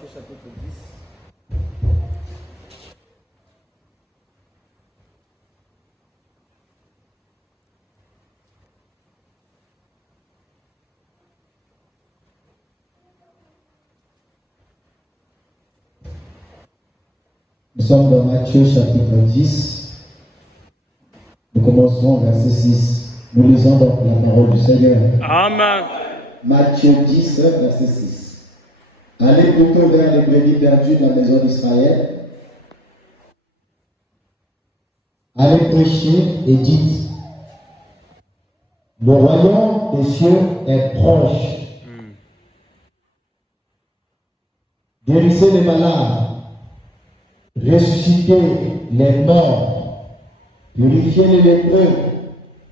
Matthieu chapitre 10. Nous sommes dans Matthieu chapitre 10. Nous commencerons au verset 6. Nous lisons donc la parole du Seigneur. Amen. Matthieu 10, verset 6. Allez plutôt vers les brebis perdues de la maison d'Israël. Allez prêcher et dites: le royaume des cieux est proche. Guérissez les malades, ressuscitez les morts, purifiez les lépreux,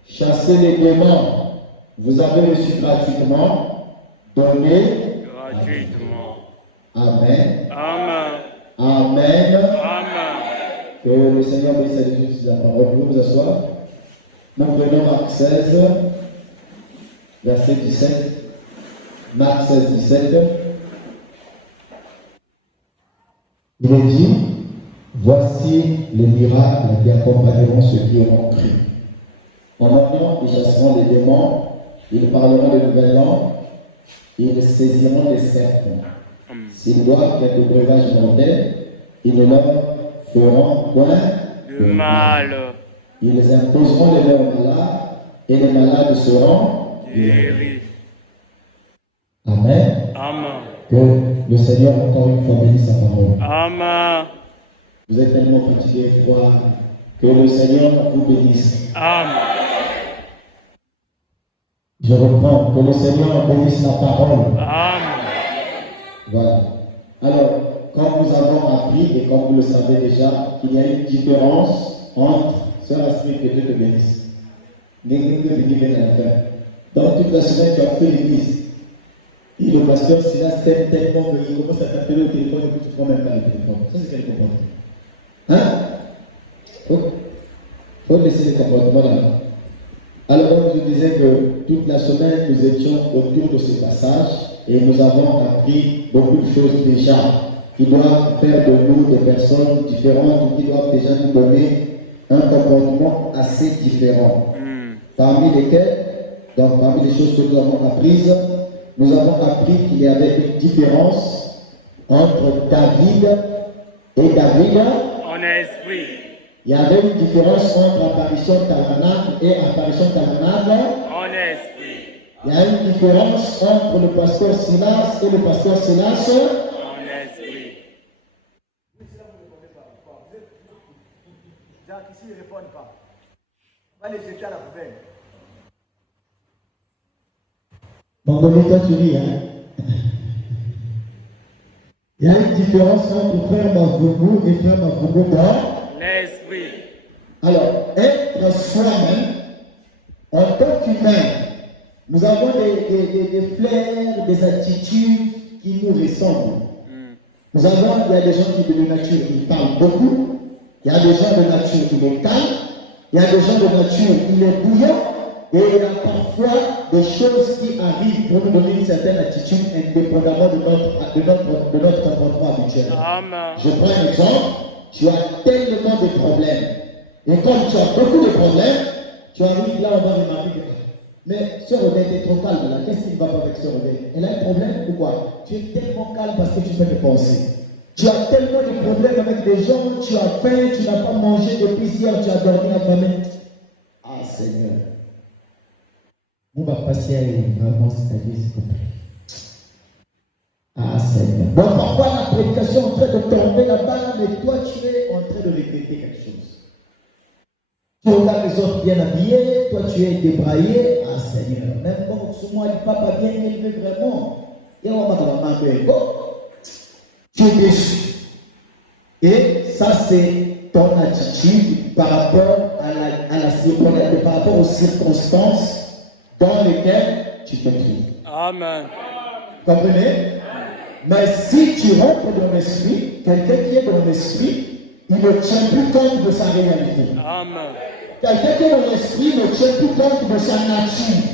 chassez les démons. Vous avez reçu gratuitement, donnez Gratuitement. Amen. Amen. Amen. Amen. Que le Seigneur bénisse à tous la parole. Vous vous asseoir. Nous prenons Marc 16, verset 17. Marc 16, 17. Il est dit: voici les miracles qui accompagneront ceux qui auront cru. En mon nom, ils chasseront les démons, ils parleront de nouvelles langues, ils saisiront les serpents. S'ils boivent quelques breuvages mortels, ils ne leur feront point De mal. Ils imposeront les leurs malades, et les malades seront Guéri. Amen. Amen. Que le Seigneur encore une fois bénisse sa parole. Amen. Vous êtes tellement fatigué et froid. Que le Seigneur vous bénisse. Amen. Je reprends. Que le Seigneur bénisse la parole. Amen. Voilà. Alors, comme nous avons appris et comme vous le savez déjà, qu'il y a une différence entre Sœur Astrid, que Dieu te bénisse. Dans toute la semaine, tu as fait l'église. Et le pasteur Silas t'aime tellement qu'il commence à t'appeler au téléphone et que tu ne prends même pas le téléphone. Ça, c'est quel comportement? Hein? Faut laisser les comportements là. Alors, je disais que toute la semaine, nous étions autour de ce passage et nous avons appris beaucoup de choses déjà qui doivent faire de nous des personnes différentes, qui doivent déjà nous donner un comportement assez différent. Parmi lesquels, donc parmi les choses que nous avons apprises, nous avons appris qu'il y avait une différence entre David et David En esprit. Il y avait une différence entre apparition tabernacle et apparition tabernacle. En esprit. Il y a une différence entre le pasteur Silas et le pasteur Silas. En esprit. Jacques, ici, ils ne répondent pas. On va les jeter à la poubelle. Mangolé, toi tu lis, hein? Il y a une différence entre frère Mavougou et frère Mavougou dans L'esprit. Alors, être soi-même, en tant qu'humain, nous avons des flairs, des attitudes qui nous ressemblent. Il y a des gens qui de nature, ils parlent beaucoup. Il y a des gens de nature, qui est calme. Il y a des gens de nature, il est bouillant. Et il y a parfois des choses qui arrivent pour nous donner une certaine attitude indépendamment de notre comportement habituel. Amen. Je prends un exemple. Tu as tellement de problèmes. Et comme tu as beaucoup de problèmes, tu arrives là, on va remarquer que. Mais Sœur Odette est trop calme là. Qu'est-ce qui ne va pas avec Sœur Odette? Elle a un problème ou quoi? Tu es tellement calme parce que tu fais des pensées. Tu as tellement de problèmes avec des gens, tu as faim, tu n'as pas mangé depuis hier, tu as dormi affamé. Ah Seigneur. On va passer à vraiment c'est-à-dire s'il vous plaît. Ah Seigneur. Donc parfois la prédication est en train de tomber là-bas, mais toi tu es en train de répéter quelque chose. Tu regardes les autres bien habillés, toi tu es débraillé. Ah Seigneur. Même quand sur moi il papa bien élevé vraiment. Et on va dans la main de tu es déçu. Et ça c'est ton attitude par rapport par rapport aux circonstances dans lesquelles tu te trouves. Amen. Comprenez? Mais si tu rentres dans l'esprit, quelqu'un qui est dans l'esprit, il ne tient plus compte de sa réalité. Amen. Quelqu'un qui est dans l'esprit ne tient plus compte de sa nature.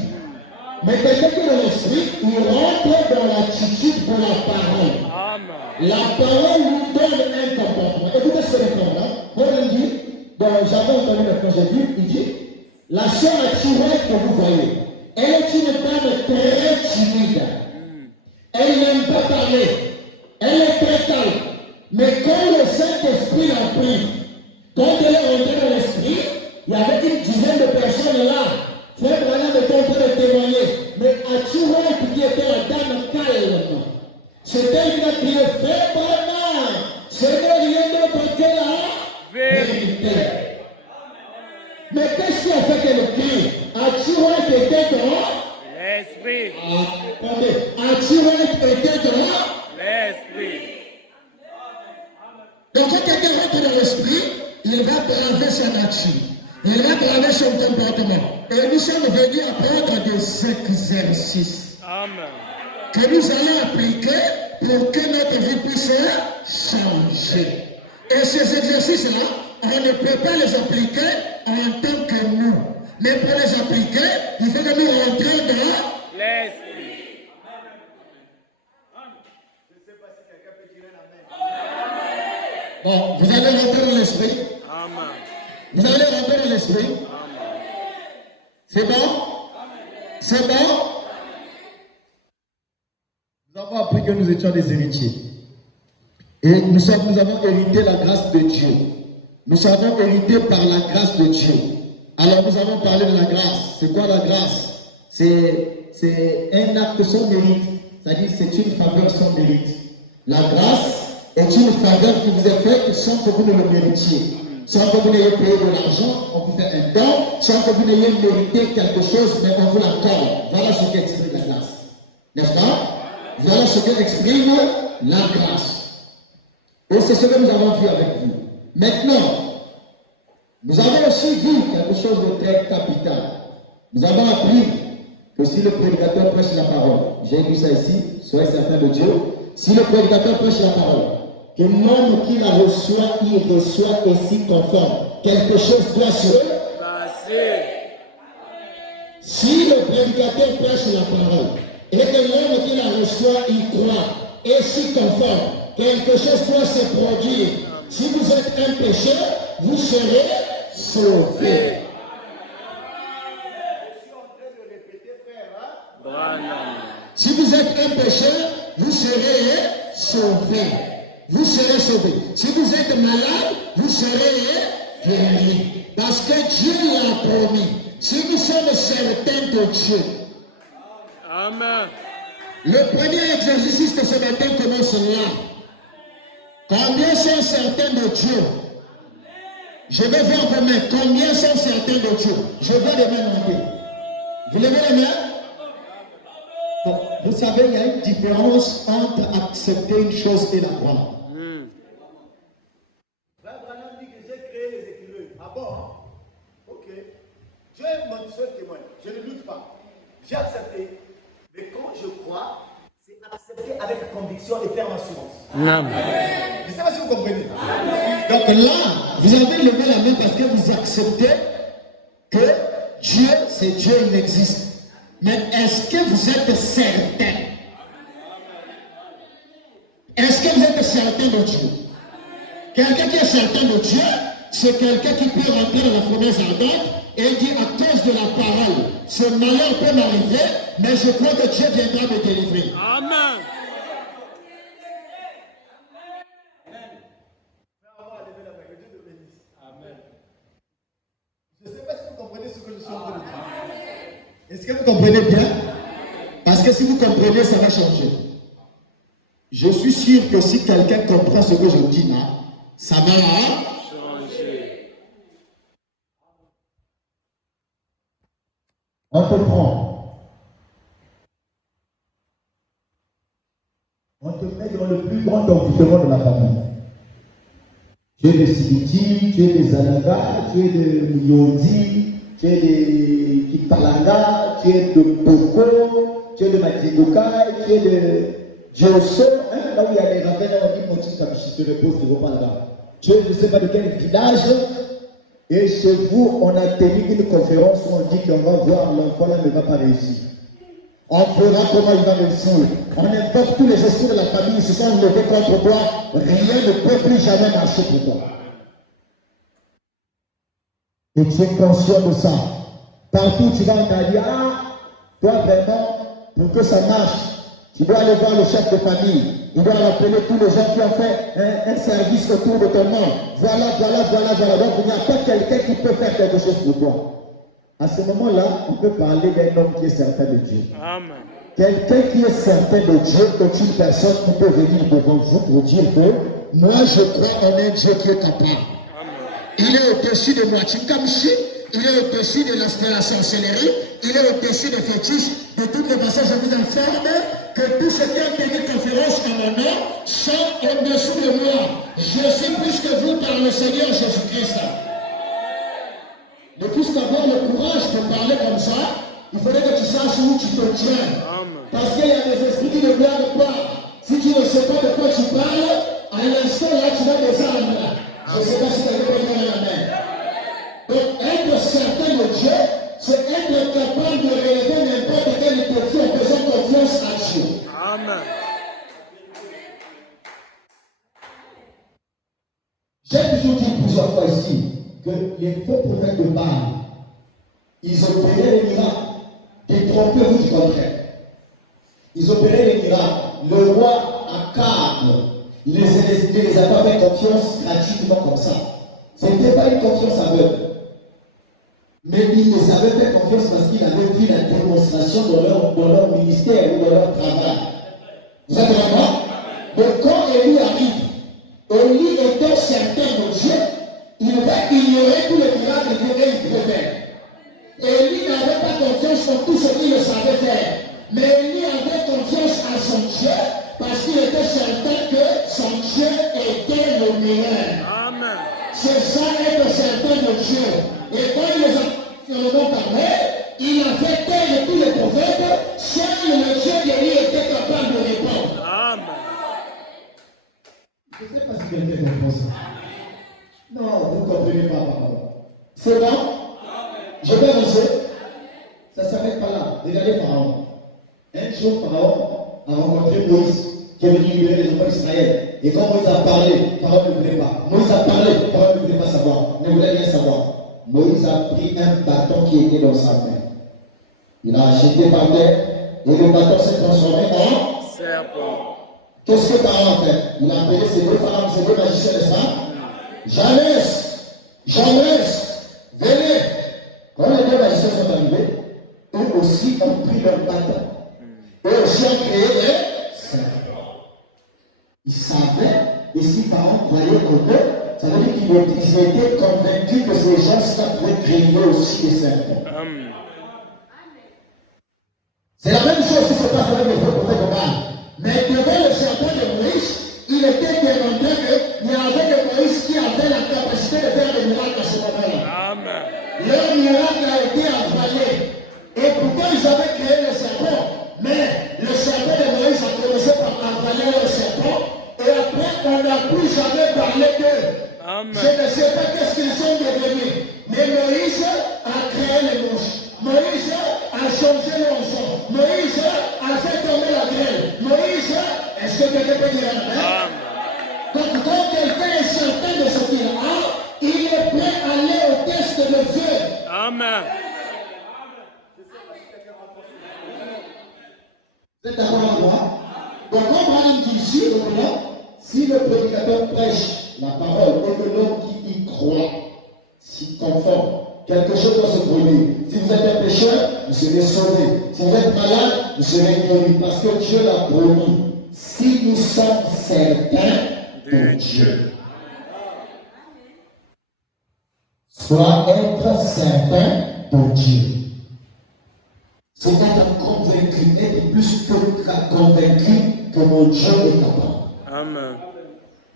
Mais quelqu'un qui est dans l'esprit, il rentre dans l'attitude de la parole. Amen. La parole lui donne un comportement. Écoutez ce que le là. On dit, j'avais entendu maintenant, j'ai vu, il dit, la sœur naturelle que vous voyez, elle est une dame très timide. Elle n'aime pas parler. Elle est très calme. Mais quand le Saint-Esprit l'a pris, quand elle est rentrée dans l'esprit, il y avait une dizaine de personnes là. Frère Branham était en train de témoigner. Mais as-tu vu qui était la dame calme? C'était une crié, Frère Branham, ce n'est rien d'autre que la vérité. Mais qu'est-ce qui a fait qu'elle crie? As-tu vu qui était dans L'esprit. attendez, as-tu vu qui était dans L'esprit. Donc quand quelqu'un rentre dans l'esprit, il va braver sa nature. Il va braver son comportement. Et nous sommes venus apprendre des exercices Amen. que nous allons appliquer pour que notre vie puisse changer. Et ces exercices-là, on ne peut pas les appliquer en tant que nous. Mais pour les appliquer, il faut que nous rentrions dans L'esprit. Je ne sais pas si quelqu'un peut tirer la main. Bon, vous allez rentrer dans l'esprit. Amen. Vous allez rentrer dans l'esprit. Amen. C'est bon? C'est bon? Nous avons appris que nous étions des héritiers. Et nous avons hérité la grâce de Dieu. Nous avons hérité par la grâce de Dieu. Alors nous avons parlé de la grâce. C'est quoi la grâce? C'est un acte sans mérite. C'est-à-dire c'est une faveur sans mérite. La grâce est une faveur qui vous est faite sans que vous ne le méritiez. Sans que vous n'ayez payé de l'argent, on vous fait un don. Sans que vous n'ayez mérité quelque chose, mais on vous l'accorde. Voilà ce qu'exprime la grâce. N'est-ce pas? Voilà ce qu'exprime la grâce. Et c'est ce que nous avons vu avec vous. Maintenant, nous avons aussi vu quelque chose de très capital. Nous avons appris que si le prédicateur prêche la parole, j'ai lu ça ici, soyez certains de Dieu, si le prédicateur prêche la parole, que l'homme qui la reçoit, il reçoit et s'y conforme. Quelque chose doit se Passer. Si le prédicateur prêche la parole et que l'homme qui la reçoit y croit et s'y conforme, quelque chose doit se produire. Si vous êtes un pécheur, vous serez sauvé. Je suis en train de répéter, frère. Hein? Branham. Si vous êtes un pécheur, vous serez sauvé. Vous serez sauvé. Si vous êtes malade, vous serez guéri. Parce que Dieu l'a promis. Si nous sommes certains de Dieu, Amen. le premier exercice de ce matin commence là. Combien sont certains de Dieu? Je vais voir vos mains. Combien sont certains de Dieu? Je veux les mains monter. Vous levez les mains? Bon, vous savez, il y a une différence entre accepter une chose et la croire. Frère Branham dit que j'ai créé les écureuils. Ah bon? Hein? Ok. Dieu est mon seul témoin. Je ne doute pas. J'ai accepté. Mais quand je crois, c'est accepter avec conviction et ferme assurance. Amen. Je ne sais pas si vous comprenez. Donc là, vous avez levé la main parce que vous acceptez que Dieu, c'est Dieu, il existe. Mais est-ce que vous êtes certain? Est-ce que vous êtes certain de Dieu? Quelqu'un qui est certain de Dieu, c'est quelqu'un qui peut rentrer dans la fournaise ardente et dire à cause de la parole, ce malheur peut m'arriver, mais je crois que Dieu viendra me délivrer. Amen. Je ne sais pas si vous comprenez ce que je suis en train de dire. Est-ce que vous comprenez bien? Parce que si vous comprenez, ça va changer. Je suis sûr que si quelqu'un comprend ce que je dis là, ça va Changer. On te prend. On te met dans le plus grand environnement de la famille. Tu es de Sibiti, tu es des Alanga, tu es de Yodi, tu es de Kipalanga, tu es de Boko, tu es de Matigokai, tu es de Diosso, hein, là où il y a les rabbins, là on dit Moti Kabishi, tu te reposes, tu ne vas pas là-bas. Tu es je ne sais pas de quel village, et chez vous, on a tenu une conférence où on dit qu'on va voir l'enfant là ne va pas réussir. On verra comment il va réussir. On invoque tous les esprits de la famille, ils se sont levés contre toi. Rien ne peut plus jamais marcher pour toi. Et tu es conscient de ça. Partout tu vas, on t'a dit, toi vraiment, pour que ça marche, tu dois aller voir le chef de famille. Il doit rappeler tous les gens qui ont fait un service autour de ton nom. Voilà. Donc il n'y a pas quelqu'un qui peut faire quelque chose pour toi. À ce moment-là, on peut parler d'un homme qui est certain de Dieu. Amen. Quelqu'un qui est certain de Dieu est une personne qui peut venir devant vous pour dire que moi je crois en un Dieu qui est capable. Amen. Il est au-dessus de moi. Il est au-dessus de la sorcellerie. Il est au-dessus des fétiches. De toutes les façons, je vous informe que tout ce qui a tenu conférence en mon nom sont au-dessous de moi. Je suis plus que vous par le Seigneur Jésus-Christ. Ne puisses avoir le courage de parler comme ça, il faudrait que tu saches où tu te tiens. Amen. Parce qu'il y a des esprits qui ne blaguent pas. Si tu ne sais pas de quoi tu parles, à l'instant là, tu vas descendre. Je ne sais pas si tu as bien la main. Donc, être certain de Dieu, c'est être capable de relever n'importe quel défi en faisant confiance à Dieu. Amen. J'ai toujours dit plusieurs fois ici que les faux prophètes de Baal, ils opéraient les miracles. Détrompez-vous du contraire. Ils opéraient les miracles. Le roi Akab ne les a pas fait confiance gratuitement comme ça. Ce n'était pas une confiance aveugle. Mais il les avait fait confiance parce qu'il avait vu la démonstration dans leur ministère ou dans leur travail. Vous êtes d'accord? Donc quand Élie arrive, Élie étant certain de Dieu, il va ignorer tous les miracles que Dieu pouvait faire. Élie n'avait pas confiance en tout ce qu'il savait faire. Mais Élie avait confiance à son Dieu parce qu'il était certain que son Dieu était le meilleur. Amen. C'est ça être certain de Dieu. Et quand il les a finalement parlé, il a fait taire tous les prophètes, seul le Dieu d'Élie était capable de répondre. Amen. Je ne sais pas si quelqu'un comprend ça. Non, vous ne comprenez pas, pardon. C'est bon? Je vais avancer. Ça ne s'arrête pas là. Regardez Pharaon. Un jour, Pharaon a rencontré Moïse, qui est venu libérer les enfants d'Israël. Et quand Moïse a parlé, Pharaon ne voulait pas. Moïse a parlé, Pharaon ne voulait pas savoir, ne voulait rien savoir. Moïse a pris un bâton qui était dans sa main. Il a acheté par terre, et le bâton s'est transformé en Serpent. Qu'est-ce que Pharaon a fait? Il a appelé ses deux pharaons, ses deux magiciens, n'est-ce pas? Janès, venez. Quand les deux magiciens sont arrivés, eux aussi ont pris leur bâton. Eux aussi ont créé des serpents. Ils savaient, et si Pharaon croyait en eux, ça veut dire qu'ils étaient convaincus que ces gens-là pouvaient créer aussi des serpents. Amen. C'est la même chose qui se passe avec les faux prophètes de Baal. Mais devant le serpent de Moïse, il était démontré qu'il y avait que Moïse qui avait la capacité de faire des miracles à ce moment-là. Amen. Leur miracle a été avalé. Et pourtant ils avaient créé le serpent. Mais le serpent de Moïse a commencé par avaler le serpent. Et après, on n'a plus jamais parlé d'eux. Amen. Je ne sais pas qu'est-ce qu'ils sont devenus. Mais Moïse a créé les mouches. Moïse a changé l'enfant. Moïse a fait tomber la grêle. Moïse, est-ce que quelqu'un peut dire Amen? Amen. Donc quand quelqu'un est certain de ce qu'il a, il est prêt à aller au test de feu. Amen. Vous êtes d'accord avec moi? Donc comme Branham dit ici, si le prédicateur prêche la parole et que l'homme qui y croit s'y conforme, quelque chose doit se produire. Si vous êtes un pécheur, vous serez sauvé. Si vous êtes malade, vous serez guéri. Parce que Dieu l'a promis. Si nous sommes certains de Dieu. Soit être certain de Dieu. C'est être convaincu, être plus que convaincu que mon Dieu est capable. Amen.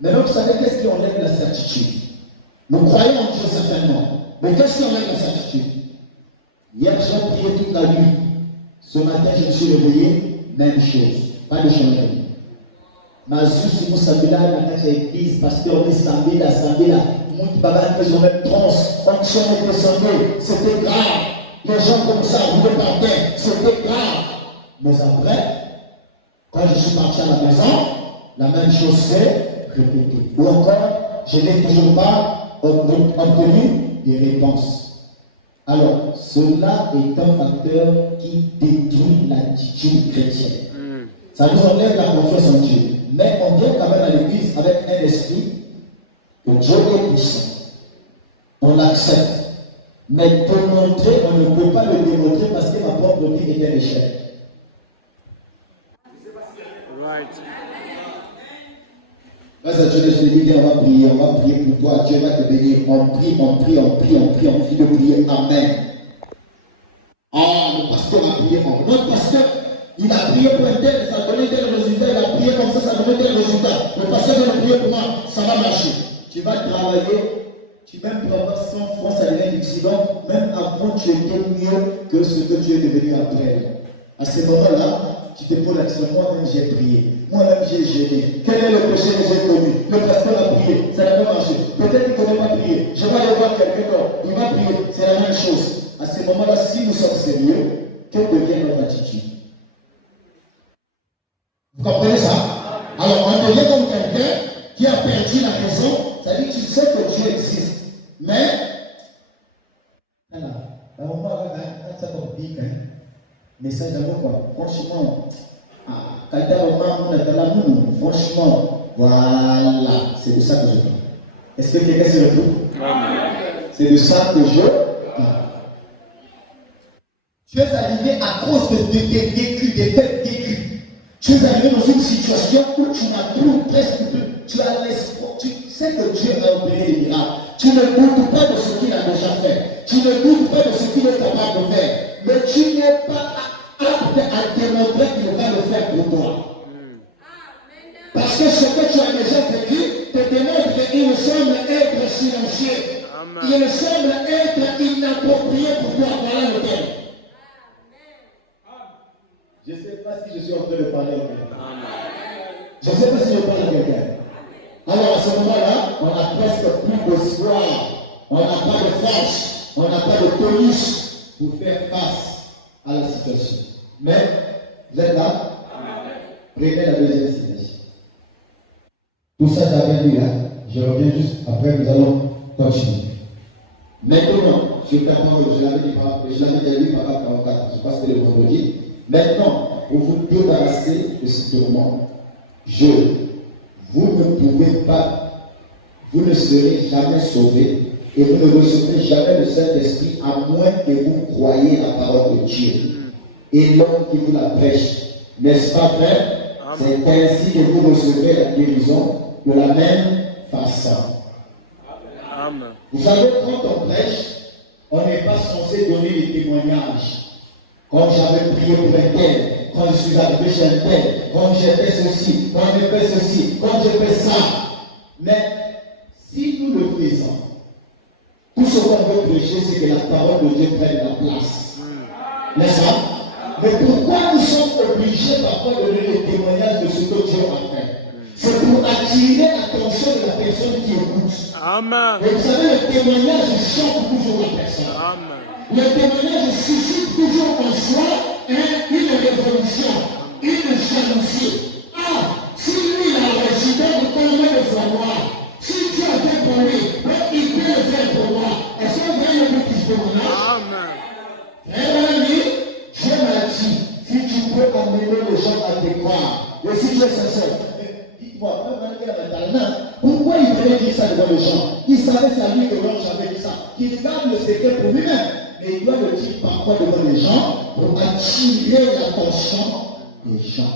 Maintenant, vous savez qu'est-ce qui enlève la certitude? Nous croyons en Dieu certainement. Mais qu'est-ce qui enlève la certitude? Hier, j'ai prié toute la nuit. Ce matin, je me suis réveillé, même chose. Pas de changement. Mazu, si vous savez là, la cage à l'église, pasteur, on est samedi là. Mout Baba, nous ont même trans. Onction est descendue. C'était grave. Les gens comme ça, vous le parlez. C'était grave. Mais après, quand je suis parti à la maison, la même chose s'est répétée. Ou encore, je n'ai toujours pas obtenu des réponses. Alors, cela est un facteur qui détruit l'attitude chrétienne. Ça nous enlève la confiance en Dieu. Mais on vient quand même à l'église avec un esprit que Dieu est puissant. On l'accepte. Mais démontrer, on ne peut pas le démontrer parce que ma propre vie est un échec. Right. Grâce à Dieu, je te dis, on va prier pour toi. Dieu va te bénir. On prie de prier. Amen. Ah, le pasteur a prié. Notre pasteur, il a prié pour un tel, ça a donné tel résultat. Il a prié comme ça a donné tel résultat. Le pasteur va prier pour moi, ça va marcher. Tu vas travailler. Tu même peux avoir 100 fois ça devient difficile. Même avant, tu étais mieux que ce que tu es devenu après. À ce moment-là, tu te poses la question, moi-même j'ai prié, moi-même j'ai gêné. Quel est le péché que j'ai commis? Le pasteur a prié, ça n'a pas marché. Peut-être qu'il ne connaît pas prier. Je vais aller voir quelqu'un d'autre, il va prier, c'est la même chose. À ce moment-là, si nous sommes sérieux, quelle devient notre attitude? Vous comprenez ça? Alors, on devient comme quelqu'un qui a perdu la raison, c'est-à-dire tu sais que Dieu existe. Mais, alors, on va ça complique, message d'amour, quoi. Franchement, franchement, voilà, c'est de ça que je parle. Est-ce que quelqu'un se retrouve? C'est de ça que je parle. Tu es arrivé à cause de tes vécus, des faits vécus. Tu es arrivé dans une situation où tu n'as plus, presque plus, tu as l'espoir, tu sais que Dieu a opéré les miracles. Tu ne doutes pas de ce qu'il a déjà fait. Tu ne doutes pas de ce qu'il est capable de faire. Mais tu n'es pas apte à démontrer qu'il va le faire pour toi. Parce que ce que tu as déjà vécu te démontre qu'il semble être silencieux. Il semble être inapproprié pour toi. Voilà le terme. Je ne sais pas si je suis en train de parler à quelqu'un. Je ne sais pas si je parle à quelqu'un. Alors à ce moment-là, on n'a presque plus d'espoir. On n'a pas de force. On n'a pas de tonus pour faire face à la situation. Mais, vous êtes là? Prenez la deuxième citation. Tout ça, j'avais lu là. Je reviens juste après, nous allons continuer. Maintenant, je l'avais déjà lu par 44, je pense que c'était le vendredi. Maintenant, pour vous débarrasser de ce tourment, vous ne pouvez pas, vous ne serez jamais sauvés et vous ne recevrez jamais le Saint-Esprit à moins que vous croyiez la parole de Dieu et l'homme qui vous la prêche. N'est-ce pas vrai? C'est ainsi que vous recevrez la guérison de la même façon. Amen. Vous savez, quand on prêche, on n'est pas censé donner des témoignages. Quand j'avais prié pour un tel, quand je suis arrivé chez un tel, quand j'ai fait ceci, quand j'ai fait ceci, quand j'ai fait ça. Mais si nous le faisons, tout ce qu'on veut prêcher, c'est que la parole de Dieu prenne la place. N'est-ce pas? Mais pourquoi nous sommes obligés parfois de donner le témoignage de ce que Dieu a fait? C'est pour attirer l'attention de la personne qui écoute. Amen. Et vous savez, le témoignage choque toujours la personne. Amen. Le témoignage suscite toujours en soi une révolution, une jalousie. Ah, si lui il a réussi de tomber de son noir, si Dieu a fait pour lui, il peut le faire pour moi. Est-ce qu'on voit le petit témoignage? Amen. Frère ami, Dieu m'a dit, si tu peux emmener les gens à te croire, et si tu es sincère, dites-moi, pourquoi il voulait dire ça devant les gens? Il savait ça lui que l'homme j'avais dit ça. Il garde le secret pour lui-même. Mais il doit le dire parfois devant les gens pour attirer l'attention des gens.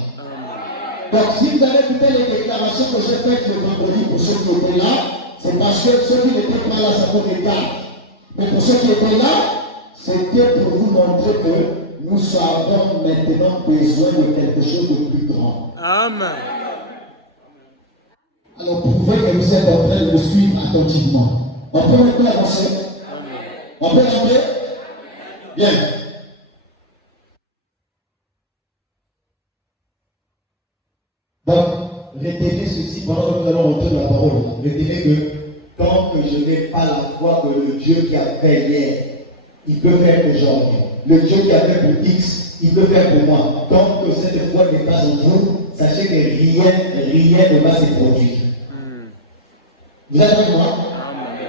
Donc si vous avez écouté les déclarations que j'ai faites le vendredi pour ceux qui étaient là, c'est parce que ceux qui n'étaient pas là, ça vous regarde. Mais pour ceux qui étaient là, c'était pour vous montrer que nous avons maintenant besoin de quelque chose de plus grand. Amen. Alors prouvez que vous êtes en train de me suivre attentivement. On peut maintenant avancer. On peut avancer. Bien. Donc, retenez ceci pendant que nous allons rentrer dans la parole. Retenez que tant que je n'ai pas la foi que le Dieu qui a fait hier, il peut faire aujourd'hui. Le Dieu qui a fait pour X, il peut faire pour moi. tant que cette foi n'est pas en vous, sachez que rien ne va se produire. Vous êtes avec moi?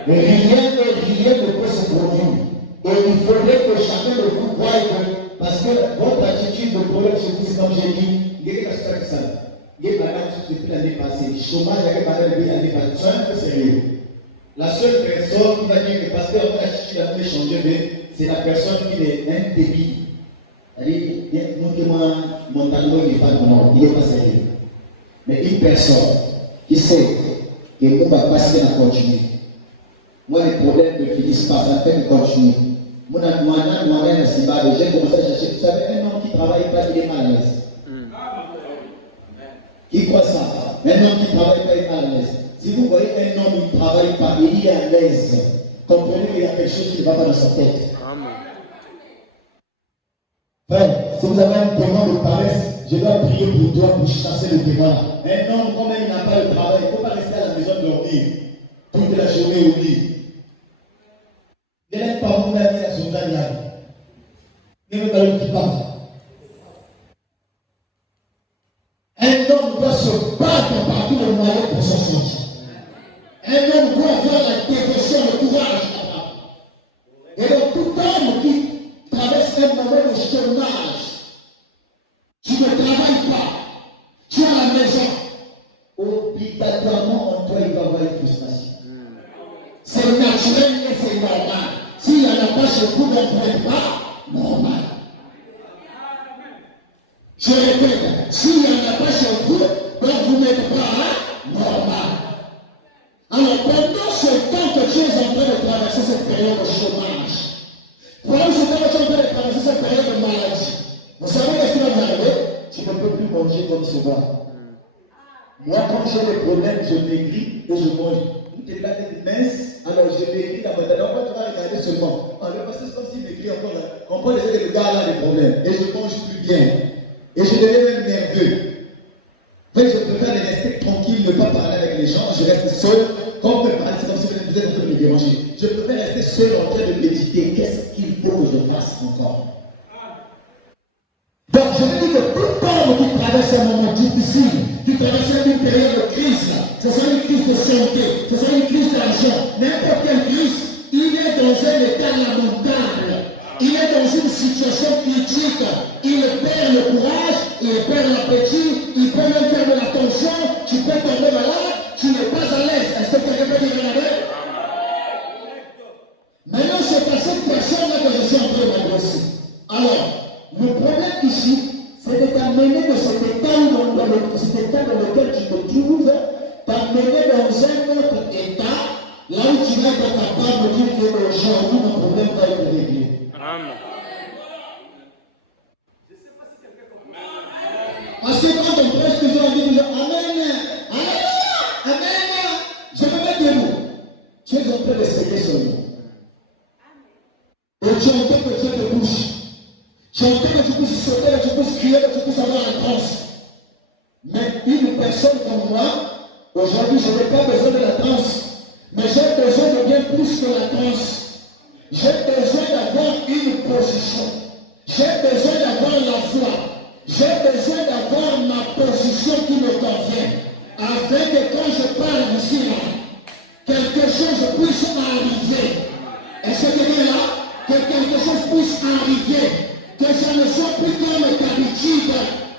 Rien ne peut se produire. Et il faudrait que chacun de vous voie que, parce que votre attitude, le problème chez vous, c'est comme j'ai dit, il y a quelque chose qui ça. Il y a madame depuis l'année passée, chômage, il y a madame depuis l'année passée, soyez un peu sérieux. La seule personne qui va dire que parce que votre attitude a pu changer, c'est la personne qui est un débit. C'est-à-dire, montrez-moi mon tableau, il n'est pas non, il n'est pas sérieux. Mais une personne qui sait que on va passer à continuer. Moi, les problèmes ne finissent pas, ça fait que continuer. Moi, j'ai commencé à chercher. Vous savez, un homme qui ne travaille pas, il est mal à l'aise. Qui croit ça? Un homme qui ne travaille pas, il est mal à l'aise. Si vous voyez un homme qui ne travaille pas, il est à l'aise. Comprenez qu'il y a quelque chose qui ne va pas dans sa tête. Frère, si vous avez un démon de paresse, je dois prier pour toi pour chasser le démon. Un homme, comme il n'a pas de travail, il ne faut pas rester à la maison dormir toute la journée au lit. Il n'est pas mon ami à son ami. Il n'est pas le qui parle. Un homme doit se battre par tous les moyens pour son sortir. Un homme doit avoir la dévotion, le courage. Et donc, tout homme qui traverse un moment de chômage, tu ne travailles pas, tu es à la maison, obligatoirement en toi il va y avoir une frustration. C'est naturel et c'est normal. S'il n'y en a pas chez vous, donc vous n'êtes pas normal. Je répète, s'il n'y en a pas chez vous, donc vous n'êtes pas normal. Alors pendant ce temps que tu es en train de traverser cette période de chômage, pendant ce temps que tu es en train de traverser cette période de maladie, vous savez qu'est-ce qui va vous arriver? Tu ne peux plus manger comme ce soir. Moi, quand j'ai des problèmes, je maigris et je mange. Vous êtes là, vous mince, alors je maigris davantage. Alors, quand tu vas regarder seulement, alors parce que c'est comme s'il maigrit encore là. On peut laisser le gars là des problèmes. Et je mange plus bien. Et je deviens même nerveux. En fait, je préfère rester tranquille, ne pas parler avec les gens. Je reste seul. Quand on peut parler, c'est comme si vous êtes en train de me déranger. Je préfère rester seul en train de méditer. Qu'est-ce qu'il faut que je fasse encore? Donc, je veux dire que tout homme qui traverse un moment difficile, qui traverse une période de crise, ce soit une crise de santé, ce soit une crise d'argent, n'importe quelle crise, il est dans un état lamentable. Il est dans une situation critique. Il perd le courage, il perd l'appétit, il peut même faire de la tension, tu peux tomber malade, tu n'es pas à l'aise. Est-ce que quelqu'un peut dire la vérité? Maintenant, c'est à cette personne-là que je suis en train de m'adresser. Alors, le problème ici, c'est de t'amener de cet état dans lequel tu te trouves, t'amener dans un autre état, là où tu vas être capable de dire que aujourd'hui, mon problème va être réglé. Amen. Parce que quand on prêche toujours, on dit Amen, Amen, Amen, je me mets debout. Tu es en train de céder son nom. Et tu entends que Dieu te touche. Tu entends que tu puisses sauter, que tu puisses crier, que tu puisses avoir la transe. Mais une personne comme moi, aujourd'hui, je n'ai pas besoin de la transe. Mais j'ai besoin de bien plus que la transe. J'ai besoin d'avoir une position. J'ai besoin d'avoir la foi. J'ai besoin d'avoir ma position qui me convient. Afin que quand je parle d'ici là, quelque chose puisse arriver. Est-ce que tu es là? Que quelque chose puisse arriver. Que ça ne soit plus comme d'habitude.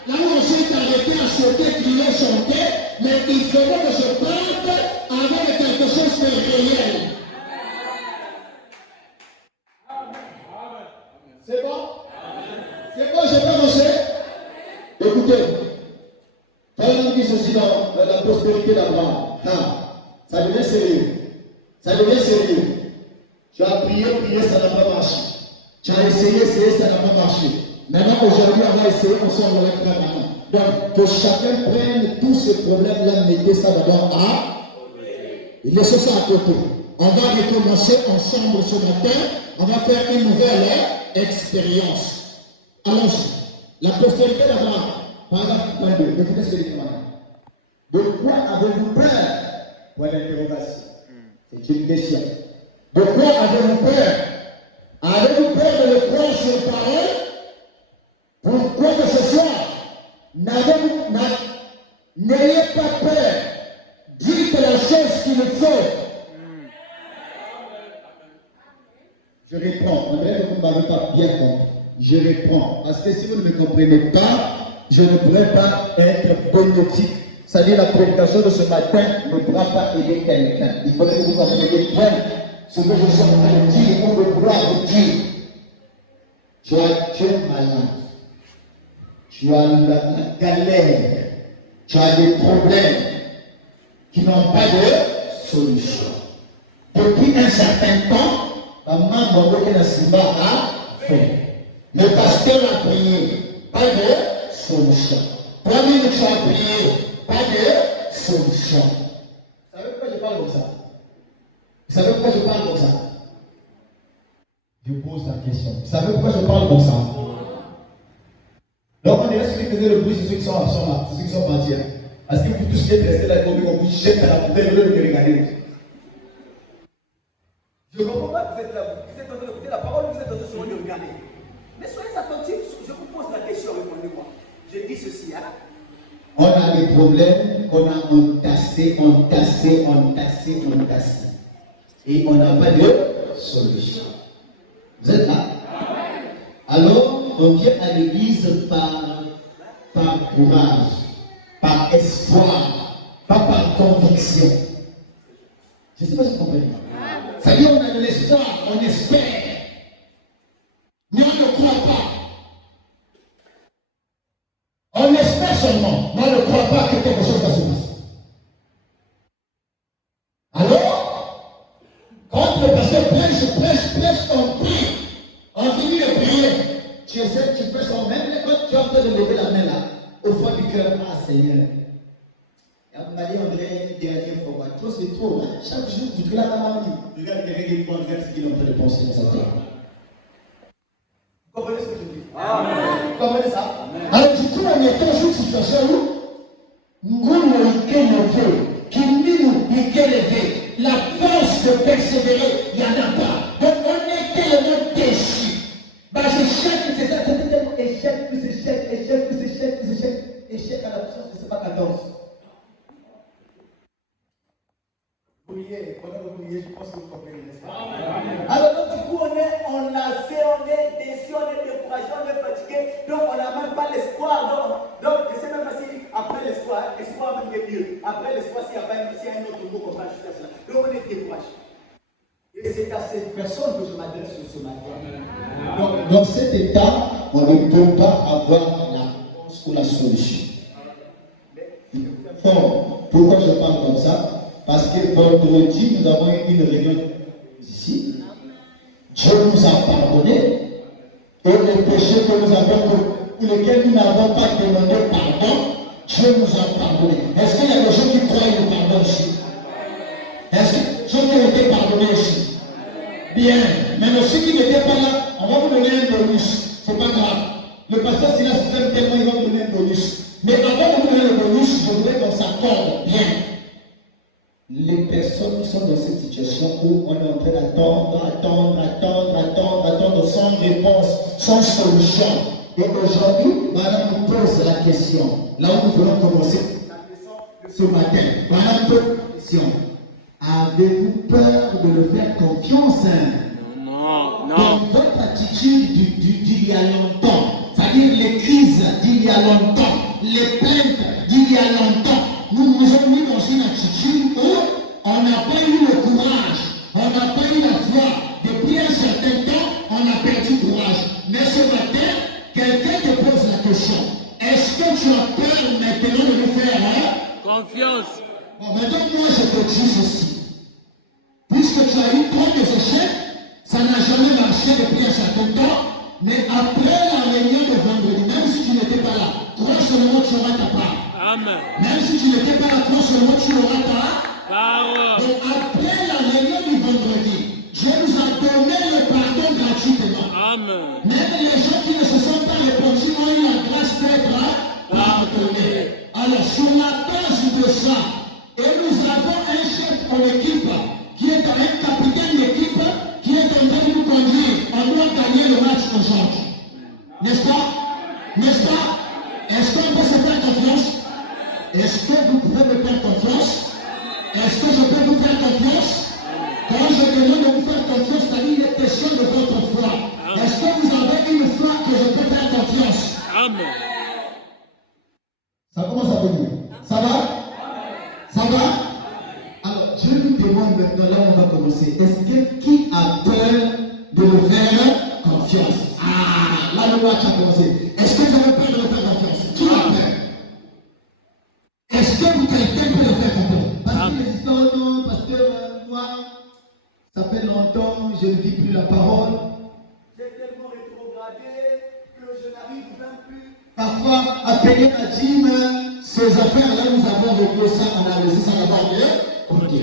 Là où on s'est arrêté à sauter, crier, chanter. Mais il faudrait que je parte avec quelque chose de réel. C'est bon? C'est bon, je peux avancer? Écoutez, quand on dit ceci dans la prospérité d'Abraham, ça devient sérieux. Ça devient sérieux. Tu as prié, ça n'a pas marché. Tu as essayé, ça n'a pas marché. Maintenant, aujourd'hui, on va essayer ensemble avec la maman. Donc, que chacun prenne tous ces problèmes-là, mettez ça d'abord et laissez ça à côté. On va recommencer ensemble ce matin. On va faire une nouvelle expérience. Allons-y. La postérité d'Abraham, paragraphe 22. Écoutez ce que dit Abraham. De quoi avez-vous peur? Point d'interrogation. C'est une question. De quoi avez-vous peur? Avez-vous peur de le croire sur parole? Pour quoi que ce soit? N'ayez pas peur. Dites la chose qu'il faut. Je réponds. On dirait que vous ne m'avez pas bien compris. Je réponds. Parce que si vous ne me comprenez pas, je ne pourrais pas être bénéfique. C'est-à-dire la prédication de ce matin ne pourra pas aider quelqu'un. Il faudrait que vous compreniez bien ce que je suis en train de dire ou de vouloir vous dire. Tu es malade. Tu as la galère. Tu as des problèmes qui n'ont pas de solution. Depuis un certain temps, maman Bamboke Nassimba a fait. Le pasteur a prié. Pas de solution. Toi-même tu as prié. Pas de solution. Vous savez pourquoi je parle comme ça? Vous savez pourquoi je parle comme ça? Je pose la question. Vous savez pourquoi je parle comme ça? Donc on dirait celui qui faisait le bruit, c'est ceux qui sont là, c'est ceux qui sont partis. Parce que vous tous qui êtes restés là, comme vous jetez à la poubelle au lieu de me regarder. Je ne comprends pas que vous êtes là, vous êtes en train d'écouter la parole, vous êtes en train de me regarder. Mais soyez attentifs, je vous pose la question, répondez-moi. Je dis ceci, hein. On a des problèmes qu'on a entassés. Et on n'a pas de solution. Vous êtes là? Alors, on vient à l'église par courage, par espoir, pas par conviction. Je ne sais pas si vous comprenez. C'est-à-dire, on a de l'espoir, on espère. Mais on ne croit pas. On espère seulement, mais on ne croit pas que quelque chose va se passer. Alors, quand le pasteur prêche, on prie. On finit de prier. Tu essaies, tu fais son même, quand tu es en train de lever la main là, au fond du cœur, ah Seigneur. On m'a dit, on dirait une dernière fois, trop c'est trop. Chaque jour, tu te la main. Regarde ce qu'il est en train de penser dans sa tête. Vous comprenez ce que je dis? Vous comprenez ça? Alors du coup, on est dans une situation où la force de persévérer, il n'y en a pas. Donc on est tellement déçus. C'est ça, c'était tellement échec, plus échec, échec à la puissance de ce pas 14. Priez, pendant que vous priez, je pense que vous comprenez, n'est-ce pas? Alors donc du coup, on est enlacé, on est déçu, on est découragé, on est fatigué, donc on n'a même pas l'espoir. Donc je ne sais même pas si après l'espoir, espoir même est mieux. Après l'espoir, s'il y a un autre mot qu'on va ajouter à cela. Donc on est découragé. Et c'est à cette personne que je m'adresse ce matin. Donc dans cet état, on ne peut pas avoir la réponse ou la solution. Bon, pourquoi je parle comme ça? Parce que vendredi, nous avons eu une réunion ici. Dieu nous a pardonné. Et les péchés que nous avons, pour lesquels nous n'avons pas demandé pardon, Dieu nous a pardonné. Est-ce qu'il y a des gens qui croient au pardon ici? Est-ce que ceux qui ont été pardonnés ici? Bien. Mais ceux qui n'étaient pas là, on va vous donner un bonus. C'est pas grave. Le pasteur Silas vous aime tellement, il va vous donner un bonus. Mais avant de vous donner le bonus, je voudrais qu'on s'accorde bien. Les personnes qui sont dans cette situation où on est en train d'attendre sans réponse, sans solution. Et aujourd'hui, madame nous pose la question. Là où nous voulons commencer ce matin. Madame pose la question. Avez-vous peur de le faire confiance? Non. Dans votre attitude d'il y a longtemps, c'est-à-dire les crises d'il y a longtemps, les plaintes d'il y a longtemps, nous nous sommes mis dans une attitude où on n'a pas eu le courage, on n'a pas eu la foi. Depuis un certain temps, on a perdu courage. Mais ce matin, quelqu'un te pose la question. Est-ce que tu as peur maintenant de nous faire confiance? Bon, maintenant, moi, je te dis ceci. Puisque tu as eu trop d'échecs, ça n'a jamais marché depuis un certain temps, mais après la réunion de vendredi, même si tu n'étais pas là, crois seulement que tu auras ta part. Amen. Même si tu n'étais pas là, crois seulement que tu auras ta Parole. Et après la réunion du vendredi, Dieu nous a donné le pardon gratuitement. Amen. Même les gens qui ne se sont pas répandus ont eu la grâce d'être pardonnés. Alors sur la base de ça, et nous avons un chef en équipe qui est un capitaine d'équipe qui est en train de nous conduire. On doit gagner le match aujourd'hui. N'est-ce pas? N'est-ce pas? Est-ce qu'on peut se faire Est-ce que vous pouvez me faire confiance? Est-ce que je peux vous faire confiance? Quand je demande de vous faire confiance, c'est-à-dire il est question de votre foi. Est-ce que vous avez une foi que je peux faire confiance? Amen. Ça commence à venir. Ça va? Ça va? Alors, je vous demande maintenant, là on va commencer. Est-ce que qui a peur de me faire confiance? Ah, là le match a commencé. Est-ce que vous avez peur de me faire confiance? Qui a peur? Est-ce que quelqu'un peut me faire confiance? Parce qu'il n'existe pas, oh non, parce que moi, ça fait longtemps, je ne vis plus la parole. J'ai tellement rétrogradé que je n'arrive même plus. Parfois, à payer la dîme, ces affaires-là, nous avons réglé ça, on a laissé ça là-bas de côté.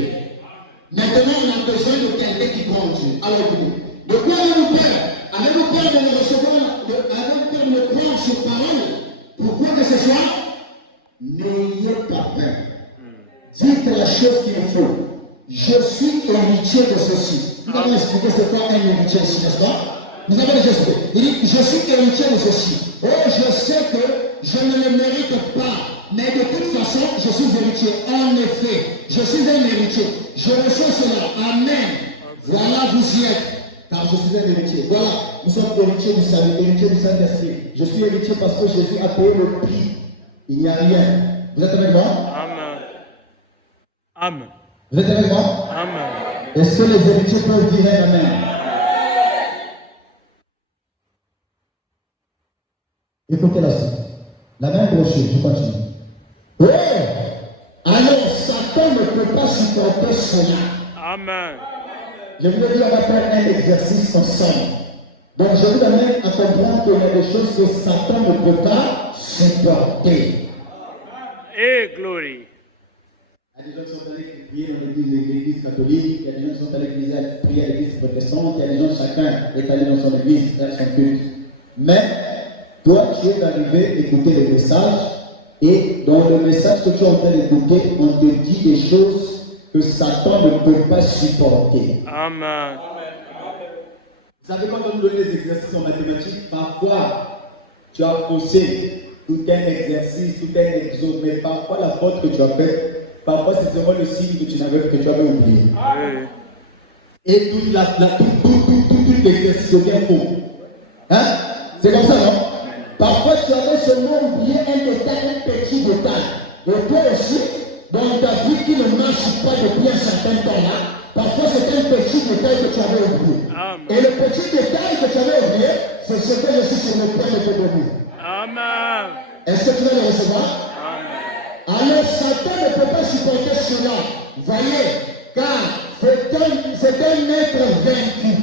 Maintenant, on a besoin de quelqu'un qui croit en Dieu. Alors écoutez, de quoi avez-vous peur? Avez-vous peur de le recevoir, avez-vous peur de le croire sur parole? Pourquoi que ce soit? N'ayez pas peur. Dites la chose qu'il faut. Je suis héritier de ceci. Nous avons expliqué c'est quoi un héritier ici, n'est-ce pas? Nous avons déjà expliqué. Il dit, je suis héritier de ceci. Oh, je sais que je ne le mérite pas. Mais de toute façon, je suis héritier. En effet, je suis un héritier. Je reçois cela. Amen. Voilà, vous y êtes. Car je suis un héritier. Voilà, nous sommes héritiers du salut, héritiers du Saint-Esprit. Je suis héritier parce que Jésus a payé le prix. Il n'y a rien. Vous êtes avec moi? Amen. Amen. Vous êtes avec moi? Amen. Est-ce que les héritiers peuvent dire Amen? Écoutez la suite. La même brochure, je continue. Oui! Alors, Satan ne peut pas supporter cela. Amen. Je vous ai dit, on va faire un exercice ensemble. Donc, je vous amène à comprendre qu'il y a des choses que Satan ne peut pas supporter. Et glory. Il y a des gens qui sont allés prier dans l'église catholique, il y a des gens qui sont allés prier à l'église protestante, il y a des gens, chacun est allé dans son église faire son culte. Mais toi, tu es arrivé à écouter le message, et dans le message que tu es en train d'écouter, on te dit des choses que Satan ne peut pas supporter. Amen. Vous savez, quand on nous donne des exercices en mathématiques, parfois tu as posé tout un exercice, tout un exo, mais parfois la faute que tu as faite, parfois c'est seulement le signe que tu avais oublié. Oui. Et tout l'exercice c'était faux. Hein? C'est comme ça, non? Parfois tu avais seulement oublié un détail, un petit détail. Et toi aussi, dans ta vie qui ne marche pas depuis un certain temps là, parfois c'est un petit détail que tu avais oublié. Amen. Et le petit détail que tu avais oublié, c'est ce que je suis sur le point de te donner. Amen. Est-ce que tu vas le recevoir? Amen. Alors Satan ne peut pas supporter cela. Voyez, car c'est un être vaincu.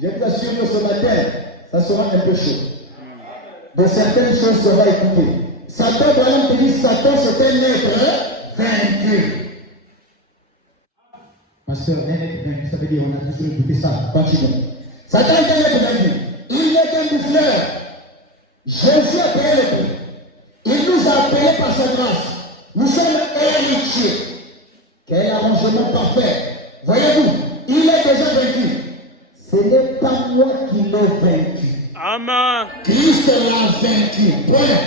Je vous assure que ce matin, ça sera un peu chaud. De certaines choses sera écoutées. Satan, par exemple, te dit, Satan c'est un être vaincu. Pasteur, un être vaincu, ça veut dire on a toujours écouté ça. Continuons. Satan est un être vaincu. Il n'est qu'un bouffleur. Jésus a payé le prix. Il nous a appelés par sa grâce. Nous sommes héritiers. Quel arrangement parfait. Voyez-vous, il est déjà vaincu. Ce n'est pas moi qui l'ai vaincu. Amen. Christ l'a vaincu. Point.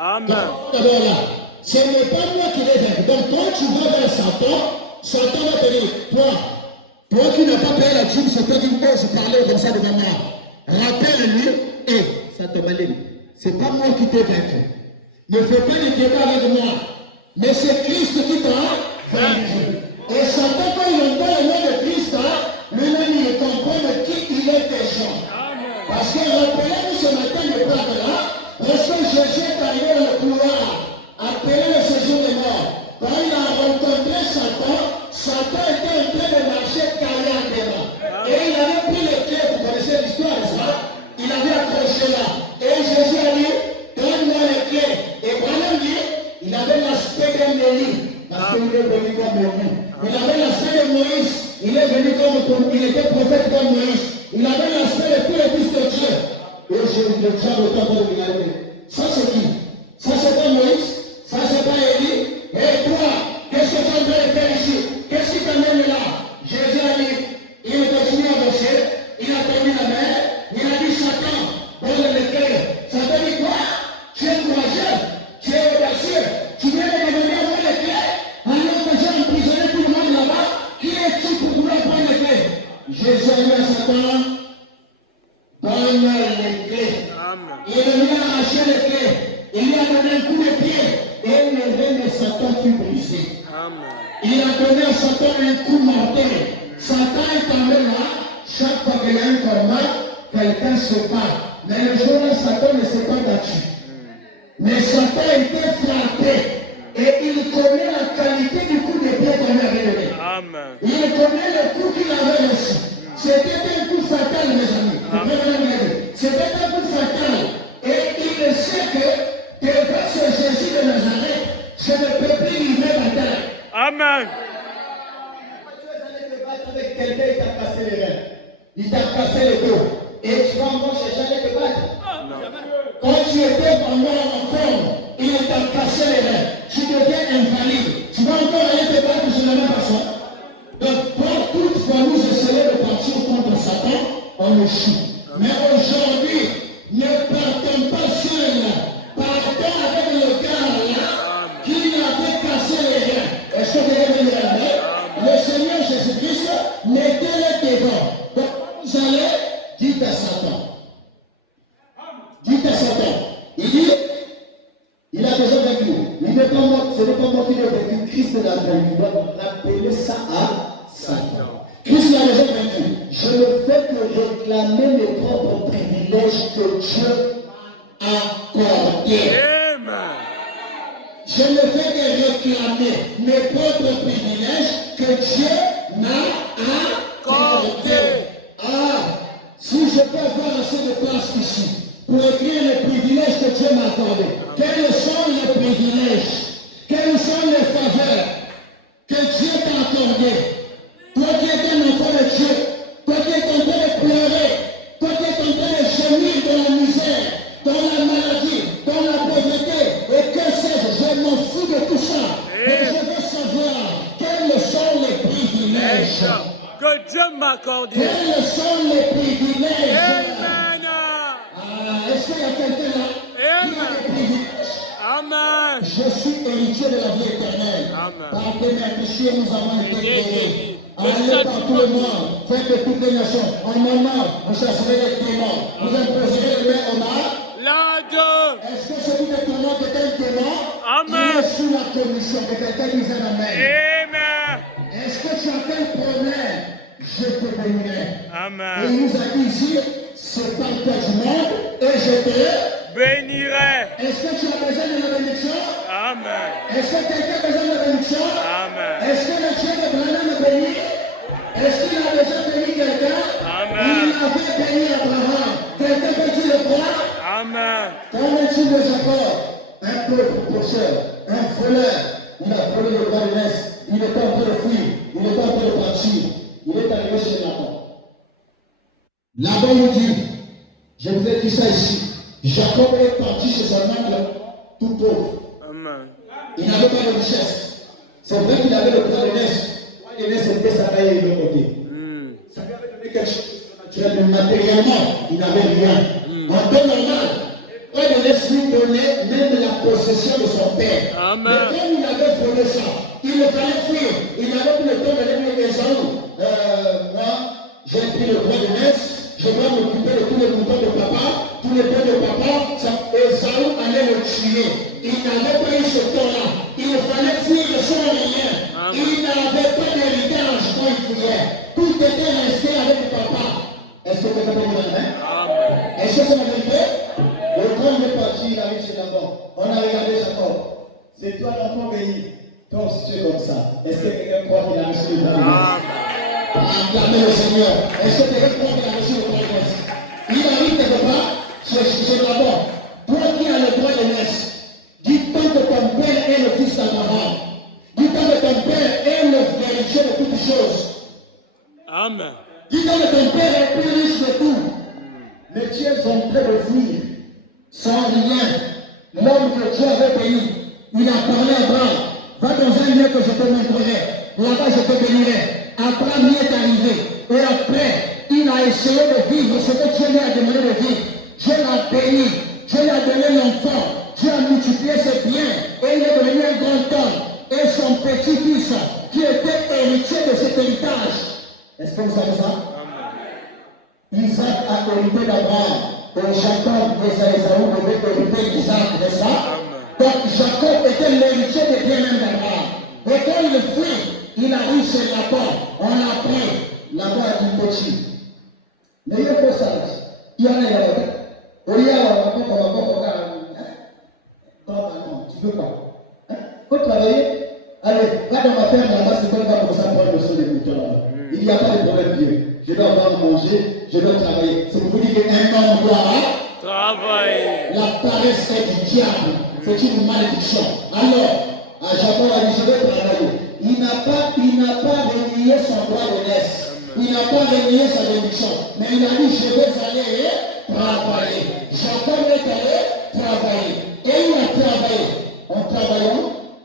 Amen. D'abord là, ce n'est pas moi qui l'ai vaincu. Donc quand tu vas vers Satan, Satan va te dire, toi qui n'as pas payé la dîme, c'est toi qui oses parler comme ça devant moi. Rappelle-lui, et ça te valide. C'est pas moi qui t'ai vaincu. Ne fais pas des débats avec moi. Mais c'est Christ qui t'a vaincu. Et Satan, quand il entend le nom de Christ, lui-même il comprend de qui il est déjà. Parce que rappelez-vous ce matin de Pâques là, lorsque Jésus est arrivé dans le couloir, appelé le séjour des morts, quand il a rencontré Satan, Satan était en train de marcher carrément. Et il avait pris les clés, vous connaissez l'histoire, n'est-ce pas? Il avait accroché là. Et Jésus a dit, donne-moi les clés. Et voilà, il avait l'aspect d'un Élie, parce qu'il est venu comme Élie. Il avait l'aspect de Moïse, il est venu comme il était prophète comme Moïse. Il avait l'aspect de tous les fils de Dieu. Et le diable est en train de regarder. Ça c'est qui? Ça c'est pas Moïse, ça c'est pas Élie. Et toi, qu'est-ce que tu es en train de faire ici? Qu'est-ce qui t'amène là? Jésus a dit, il a continué à bosser, il a tendu la main, il a dit Satan, donne le cœur. Satan dit quoi? Tu es courageux, tu es audacieux. monsieur, tu viens de demander à moi les clés, alors que j'ai emprisonné tout le monde là-bas, qui es-tu pour pouvoir prendre les clés? Jésus a dit à Satan, donne les clés. Amen. Il est venu arracher les clés. Il lui a donné un coup de pied et le règne de Satan fut brisé. Amen. Il a donné à Satan un coup mortel. Satan est tombé là. Chaque fois qu'il y a un combat, quelqu'un se bat. Mais le jour-là, Satan ne s'est pas battu. Mais Satan a été frappé. Et il connaît la qualité du coup de pied qu'on lui avait donné. Amen. Il connaît le coup qu'il avait reçu. C'était un coup fatal, mes amis. C'était un coup fatal. Et il sait que devant ce Jésus de Nazareth, je ne peux plus livrer la terre. Amen. Tu es allé te battre avec quelqu'un, il t'a cassé les reins. Il t'a cassé le dos. Et tu vas encore chercher à te battre. Quand tu étais vraiment en forme, il t'a cassé les reins. Tu deviens invalide. Tu vas encore aller te battre sur la même façon. Donc, pour toutefois nous essayer de partir contre Satan, on échoue. Mais aujourd'hui, ne partons pas seuls. Partons avec le gars là qui avait cassé les reins. Est-ce que vous avez dit le Seigneur Jésus-Christ, mettez-le devant. Donc, vous allez, dites à Satan. Dites à Satan. Il dit, il a déjà vaincu. Ce n'est pas moi qui l'ai vaincu. Christ l'a vaincu. Donc, rappelez ça à Satan. Christ l'a déjà vaincu. Je ne fais que réclamer mes propres privilèges que Dieu a accordés. Amen. Je ne fais que réclamer mes propres privilèges que Dieu m'a accordés. Ah, si je peux avoir assez de place ici pour écrire les privilèges que Dieu m'a accordés. Quels sont les privilèges? Quelles sont les faveurs que Dieu t'a accordées? Toi qui es un enfant de Dieu, toi qui es en train de pleurer, toi qui es en train de gémir dans la misère, dans la maladie, dans la pauvreté, et que sais-je, je m'en fous de tout ça. Et je veux savoir quels sont les privilèges. Que Dieu m'accorde. Quels sont les privilèges? Amen. Est-ce qu'il y a quelqu'un là qui a des privilèges? Amen. Je suis héritier de la vie éternelle. Amen. Par tes péchés, nous avons été créés. Allez par tout le monde, faites de toutes les nations. En mon nom, vous chasserez les démons. Vous imposerez les mains au mal. L'Adieu. Est-ce que celui de ton nom est un démon? Amen. Il est sous la commission. Que quelqu'un dise amen. Amen. Est-ce que tu as quel problème? Je te bénirai. Et Amen. il nous a dit ici, c'est par toi du monde et je te Bénirai. Est-ce que tu as besoin de la bénédiction? Amen. Est-ce que quelqu'un a besoin de la bénédiction? Amen. Est-ce que le Dieu de Branham me bénit? Est-ce qu'il a déjà béni quelqu'un? Amen. Il avait béni Abraham. Quelqu'un peut-il le croire? Amen. Qu'en est-il de Jacob? Un pauvre pécheur, un voleur. Il a volé le roi de l'Est. Il est en train de fuir. Il est en train de partir. Il est arrivé chez Laban. Laban nous dit, je vous ai dit ça ici. Jacob est parti chez son oncle tout pauvre. Amen. Il n'avait pas de richesse. C'est vrai qu'il avait le droit de naître. Quand il est né, c'était sa taille de côté. Ça lui avait donné quelque chose de naturel, mais matériellement, il n'avait rien. En temps normal, quand il laisse lui donner même la possession de son père. Amen. Mais comme il avait volé ça, il ne fallait fuir. Il n'avait plus le temps de dire Esaü, moi, j'ai pris le droit de naître, je dois m'occuper de tous les moutons de papa. Tous les pères de papa, Esaü allait le tuer. Il n'avait pas eu ce temps-là. Il fallait fuir de son rien. Il n'avait pas d'héritage quand il fuyait. Tout était resté avec papa. Est-ce que quelqu'un peut dire amen? Est-ce que c'est la vérité? Le grand est parti, il arrive chez Laban. On a regardé Jacob. C'est toi l'enfant béni. Toi aussi tu es comme ça. Est-ce que quelqu'un croit qu'il a reçu le grand? Acclamez le Seigneur. Est-ce que quelqu'un croit qu'il a reçu le grand? Il arrive quelque part. C'est d'abord, toi qui as le droit de naître, dis-toi que ton père est le fils d'Abraham. Dis-toi que ton père est le héritier de toutes choses. Amen. Dis-toi que ton père est plus riche de tout. Mais tu es en train de fuir, sans rien. L'homme que Dieu avait béni, il a parlé à Abraham, va dans un lieu que je te montrerai. Là-bas je te bénirai. Abraham y est arrivé. Et après, il a essayé de vivre ce que Dieu lui a demandé de vivre. Dieu l'a béni, Dieu lui a donné l'enfant, Dieu a multiplié ses biens et il est devenu un grand homme. Et son petit-fils, qui était héritier de cet héritage. Est-ce que vous savez ça? Amen. Isaac a hérité d'Abraham. Et Jacob et Esaü devaient hériter d'Isaac, n'est-ce pas? Donc Jacob était l'héritier des biens même d'Abraham. Et quand il fuit, il arrive chez Laban. On l'a pris. Laban a dit petit. Mais il faut ça. Il y en a là. Il y a non, tu veux pas. Faut travailler. Allez, va dans ma ferme là-bas, c'est pas comme ça prendre le sol des moutons là. Il n'y a pas de problème Dieu. Je dois avoir à manger, je dois travailler. C'est pour vous dire qu'un homme doit Travailler. la paresse est du diable. C'est une malédiction. Alors, Jacob a dit, je vais travailler. Il n'a pas renié son droit de naissance. Il n'a pas renié sa bénédiction. Mais il a dit, je vais aller travailler. Jacob est allé travailler. Et il a travaillé. En travaillant,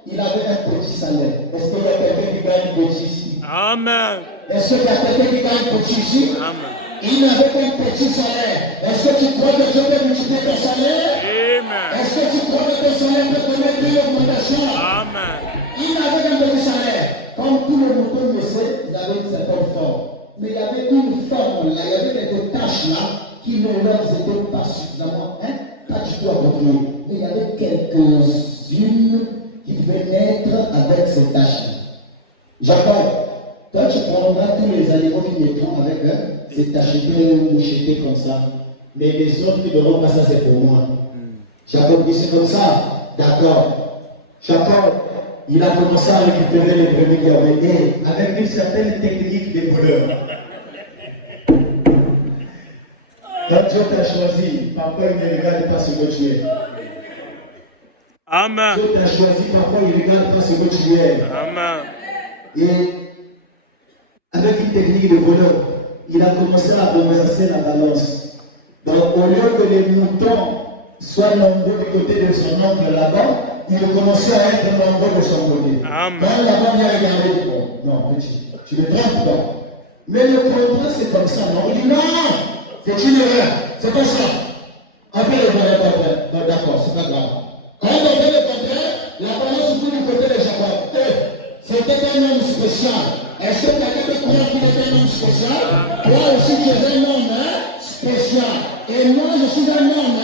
il avait un petit salaire. Est-ce qu'il y a quelqu'un qui gagne petit ici? Amen. Est-ce qu'il y a quelqu'un qui gagne petit ici? Amen. Il n'avait qu'un petit salaire. Est-ce que tu crois que Dieu peut multiplier ton salaire? Amen. Est-ce que tu crois que ton salaire peut connaître une augmentation? Amen. Il n'avait qu'un petit salaire. Comme tous les moutons le savent, ils avaient une certaine forme. Mais il y avait une forme là, il y avait quelques tâches là qui ne leur étaient pas suffisamment, pas du tout appropriées. Mais il y avait quelques-unes qui pouvaient naître avec ces tâches-là. Jacob, toi tu prendras tous les animaux qui naîtront avec ces tachetés ou mouchetés comme ça. Mais les autres qui n'auront pas ça, c'est pour moi. Jacob dit c'est comme ça. D'accord. Jacob, il a commencé à récupérer les brebis qui avaient été avec une certaine technique des voleurs. Quand Dieu t'a choisi, parfois il ne regarde pas ce que tu es. Amen. Dieu t'a choisi, parfois il ne regarde pas ce que tu es. Amen. Et avec une technique de voleur, il a commencé à renverser la balance. Donc au lieu que les moutons soient nombreux du côté de son oncle là-bas, il a commencé à être nombreux de son côté. Amen. Quand là-bas vient regarder, bon, non, petit, tu ne trompes pas. Mais le contrat c'est comme ça, non? On dit non, c'est une erreur, c'est comme ça. On peut le voir le contraire. Donc d'accord, c'est pas grave. Quand on fait le contraire, la balance se trouve du côté de Jacob. C'était un homme spécial. Est-ce que quelqu'un peut croire qu'il est un homme spécial? Toi aussi tu es un homme spécial. Et moi je suis un homme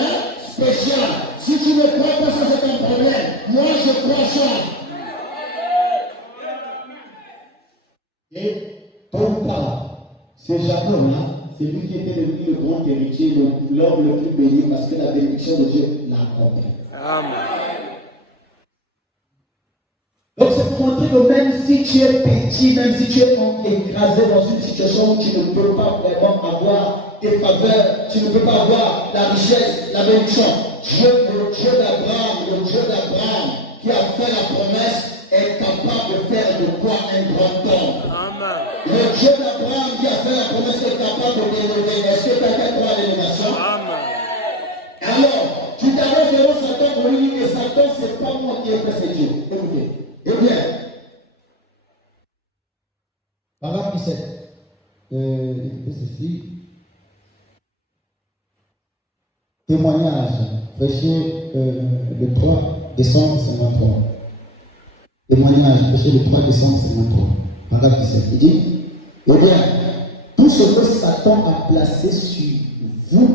spécial. Si tu ne crois pas ça, c'est un problème. Moi je crois ça. Et ton père, c'est Jacob là, c'est lui qui était devenu le grand héritier, l'homme le plus béni parce que la bénédiction de Dieu l'a accompli. Amen. Donc c'est pour montrer que même si tu es petit, même si tu es écrasé dans une situation où tu ne peux pas vraiment avoir tes faveurs, tu ne peux pas avoir la richesse, la bénédiction, le Dieu d'Abraham, qui a fait la promesse, est capable de faire de toi un grand homme. Amen. Le Dieu d'Abraham qui a fait la promesse est capable de t'élever. Est-ce que quelqu'un croit à l'élévation? Amen. Alors, tu t'arrêtes devant Satan pour lui dire que Satan, c'est pas moi qui ai fait, c'est Dieu. Écoutez. Eh bien, paragraphe 17. Écoutez ceci. Témoignage, prêché le 3 décembre 53. Témoignage, prêché le 3 décembre 53. Paragraphe 17. Il dit, eh bien, tout ce que Satan a placé sur vous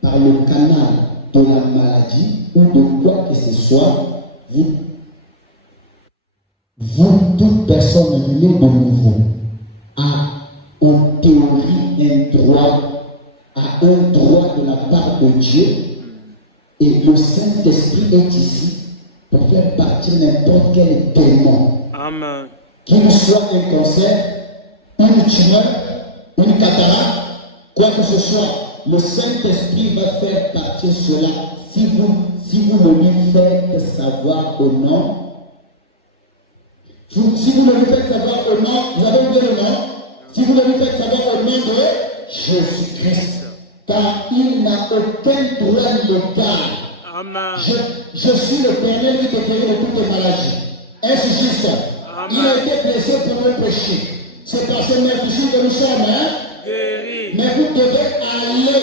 par le canal de la maladie ou de quoi que ce soit, vous, toute personne née de nouveau, a en théorie un droit de la part de Dieu, et le Saint-Esprit est ici pour faire partir n'importe quel démon. Amen. Qu'il soit un cancer, une tumeur, une cataracte, quoi que ce soit, le Saint-Esprit va faire partir cela si vous le lui faites savoir au nom. Si vous le lui faites savoir au nom, vous avez oublié le nom. Si vous le lui faites savoir au nom de Jésus-Christ, car il n'a aucun droit légal. Amen. Je suis l'Éternel qui te guérit de toutes tes maladies. Est-ce juste? Il a été blessé pour nos péchés. C'est par ce meurtrissure que nous sommes, Guéri. Mais vous devez aller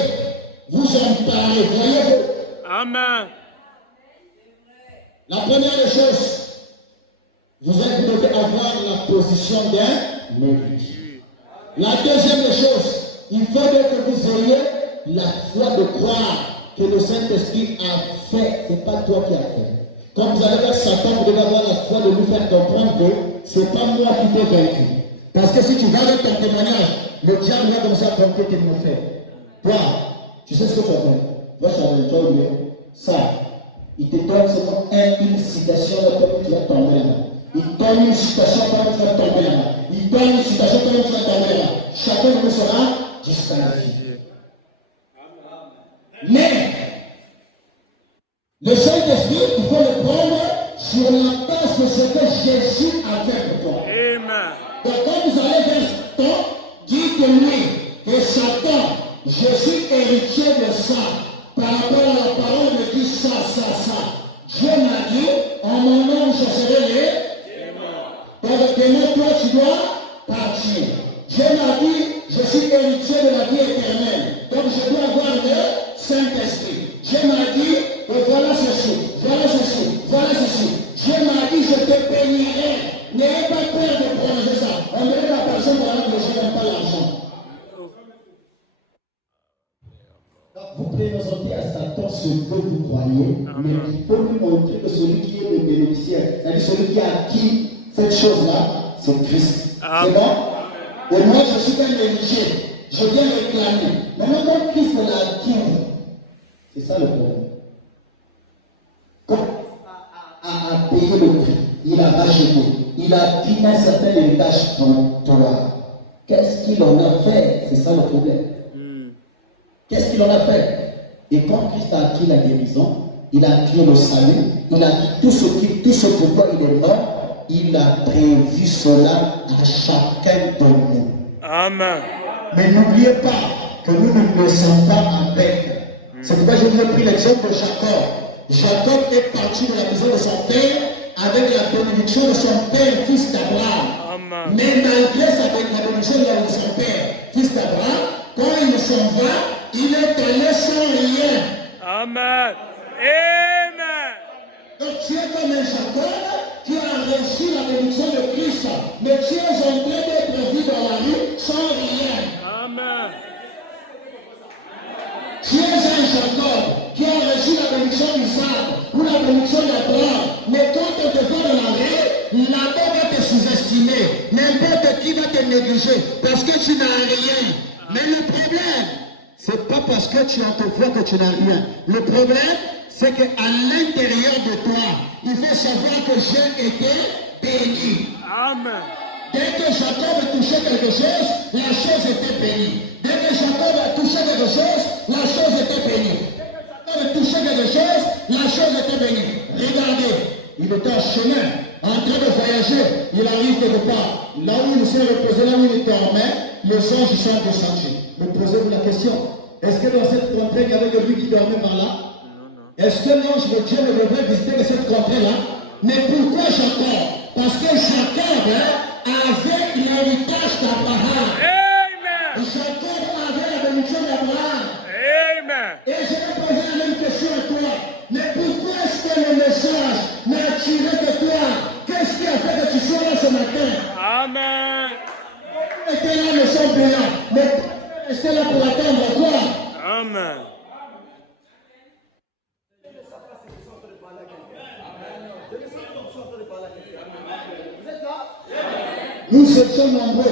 vous en parler. Voyez-vous? Amen. La première des choses, vous devez avoir la position d'un héritier. La deuxième des choses, il faut que vous ayez la foi de croire que le Saint-Esprit a fait. Ce n'est pas toi qui as fait. Quand vous allez vers Satan, vous devez avoir la foi de lui faire comprendre que ce n'est pas moi qui t'ai vaincu. Parce que si tu vas avec ton témoignage, le diable va commencer à compter tes méfaits. Toi, tu sais ce que tu as fait. Va changer, toi, ça. Il te donne seulement une citation, comme tu vas tomber là. Il donne une citation, comme tu vas tomber là. Il donne une citation, comme tu vas tomber là. Chacun de nous sera disqualifié. Mais, le Saint-Esprit, il faut le prendre sur la base de ce que Jésus a fait pour toi. Amen. Donc, quand vous allez vers Satan, dites-lui que Satan, je suis héritier de ça. Par rapport à la parole, me dit ça. Dieu m'a dit, en mon nom, je serai les démons. Donc, démon, toi, tu dois partir. Dieu m'a dit, je suis héritier de la vie éternelle. Donc, je dois avoir le Saint-Esprit. Dieu m'a dit, voilà ceci. Dieu m'a dit, je te bénirai. N'ayez pas peur de prononcer ça. On dirait la personne qui a que je n'aime pas l'argent. Vous présentez à Satan ce que vous croyez, mais il faut lui montrer que celui qui est le bénéficiaire, c'est-à-dire celui qui a acquis cette chose-là, c'est Christ. C'est bon? Et moi, je suis un héritier. Je viens réclamer. Maintenant, quand Christ l'a acquis, c'est ça le problème. Quand a payé le prix, il a racheté, il a pris un certain héritage pour toi. Qu'est-ce qu'il en a fait? C'est ça le problème. Qu'est-ce qu'il en a fait? Et quand Christ a acquis la guérison, il a acquis le salut, il a dit tout ce pourquoi il est mort, il a prévu cela à chacun de nous. Amen. Mais n'oubliez pas que nous ne le sommes pas avec. C'est pourquoi je vous ai pris l'exemple de Jacob. Jacob est parti de la maison de son père avec la bénédiction de son père, fils d'Abraham. Mais malgré la bénédiction de son père, fils d'Abraham, quand il s'en va, il est allé sans rien. Amen. Amen. Donc tu es comme un Jacob qui a reçu la bénédiction de Christ, mais tu es en train d'être vu dans la rue sans rien. Amen. Tu es un Jacob qui a reçu la bénédiction d'Isaac ou la bénédiction d'Abraham, mais quand on te voit dans la rue, là-bas va te sous-estimer. N'importe qui va te négliger parce que tu n'as rien. Mais le problème, c'est pas parce que tu entrevois que tu n'as rien. Le problème, c'est qu'à l'intérieur de toi, il faut savoir que j'ai été béni. Amen. Dès que Jacob touchait quelque chose, la chose était bénie. Dès que Jacob touchait quelque chose, la chose était bénie. Dès que Jacob touchait quelque chose, la chose était bénie. Regardez, il était en chemin, en train de voyager. Il arrive quelque part. Là où il s'est reposé, là où il dormait, les anges sont descendus. Mais posez-vous la question. Est-ce que dans cette contrée, il y avait de lui qui dormait par là? Est-ce que l'ange de Dieu ne devrait visiter cette contrée-là? Mais pourquoi Jacob? Parce que Jacob avait l'héritage d'Abraham. Amen. Jacob avait la bénédiction d'Abraham. Amen. Et je vais poser la même question à toi. Mais pourquoi est-ce que le message n'a attiré que toi? Qu'est-ce qui a fait que tu sois là ce matin? Amen. Les ténors ne sont plus là. Mais restez là pour attendre quoi? Amen. Nous étions nombreux.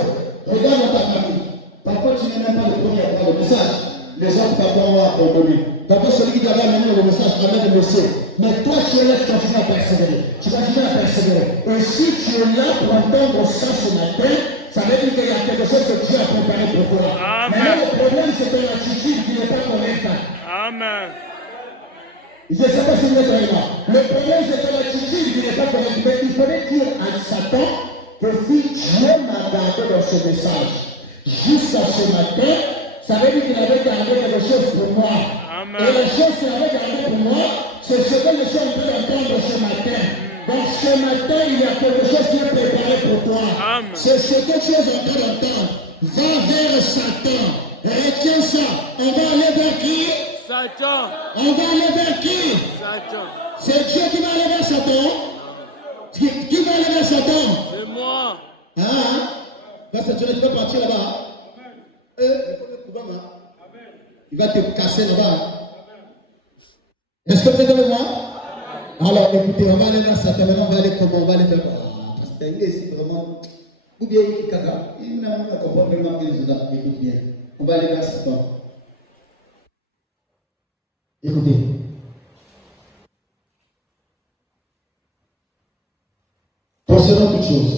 Regarde dans ta famille. Parfois, tu n'es même pas le premier à avoir le message. Les autres, parfois, vont abandonner. Parfois, celui qui t'avait amené le message, amène le message. Mais toi, tu es là, tu continues à persévérer. Tu continues à persévérer. Et si tu es là pour entendre ça ce matin, ça veut dire qu'il y a quelque chose que Dieu a préparé pour toi. Amen. Mais le problème, c'est ton attitude qui n'est pas correcte. Amen. Je ne sais pas si vous êtes avec moi. Le problème, c'est ton attitude qui n'est pas correcte. Mais il fallait dire à Satan que si Dieu m'a gardé dans ce message jusqu'à ce matin, ça veut dire qu'il avait gardé quelque chose pour moi. Amen. Et la chose qu'il avait gardé pour moi, c'est ce que je suis en train d'entendre ce matin. Donc ce matin, il y a quelque chose qui est préparé pour toi. Amen. C'est ce que tu es en train d'entendre. Va vers Satan. Retiens ça. On va aller vers qui? Satan. On va aller vers qui? Satan. C'est Dieu qui va aller vers Satan. Hein? Pasteur John, tu vas partir là-bas. Il faut le pouvoir. Il va te casser là-bas. Est-ce que vous êtes avec moi? Alors écoutez, on va aller dans Satan, on va aller comment? On va aller faire quoi? Pasteur, il est ici vraiment. Ou bien il est caca. Il n'a pas compris vraiment qu'il est là. Écoute bien. On va aller dans Satan. Écoutez. Concernant toute chose,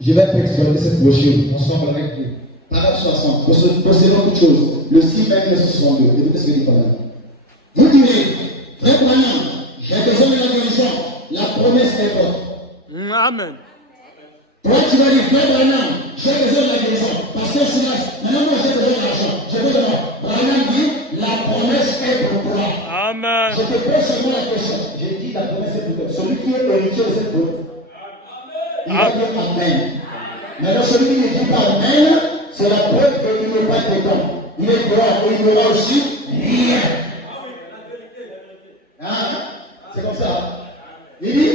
je vais t'expliquer cette brochure ensemble avec Dieu. Paragraphe 60. Concernant toute chose, le 6 mai 1962. Écoutez ce que dit Paul. Vous direz, frère Branham, j'ai besoin de la guérison. La promesse est forte. Amen. Toi, tu vas dire, frère Branham, j'ai besoin de la guérison. Parce que Silas, maintenant moi j'ai besoin d'argent. J'ai besoin de l'argent. Branham dit, la promesse est pour toi. Amen. Je te pose seulement la question. J'ai dit, la promesse est pour toi. Celui qui est héritier de cette promesse, il va dire Amen. Maintenant, celui qui ne dit pas Amen, c'est la preuve qu'il n'est pas dedans. Il est dehors et il n'aura aussi rien. Hein? C'est comme ça. Il dit,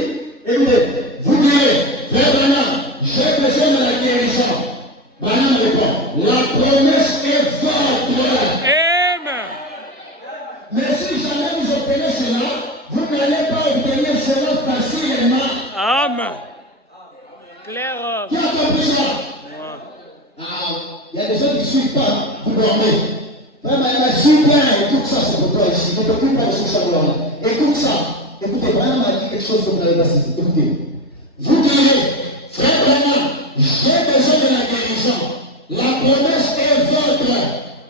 écoutez, vous direz, frère Branham, j'ai besoin de la guérison. Branham répond, la promesse est forte. Amen. Mais si jamais vous obtenez cela, vous n'allez pas obtenir cela facilement. Amen. Claire. Qui a compris ça? Il y a des gens qui ne suivent pas, vous dormez. Vraiment, il m'a super, écoute ça, c'est pour toi ici. Ne t'occupe pas de ce savoir-là. Écoute ça. Écoutez, Branham m'a dit quelque chose que vous n'avez pas saisi. Écoutez. Vous direz, frère Branham, j'ai besoin de la guérison. La promesse est votre.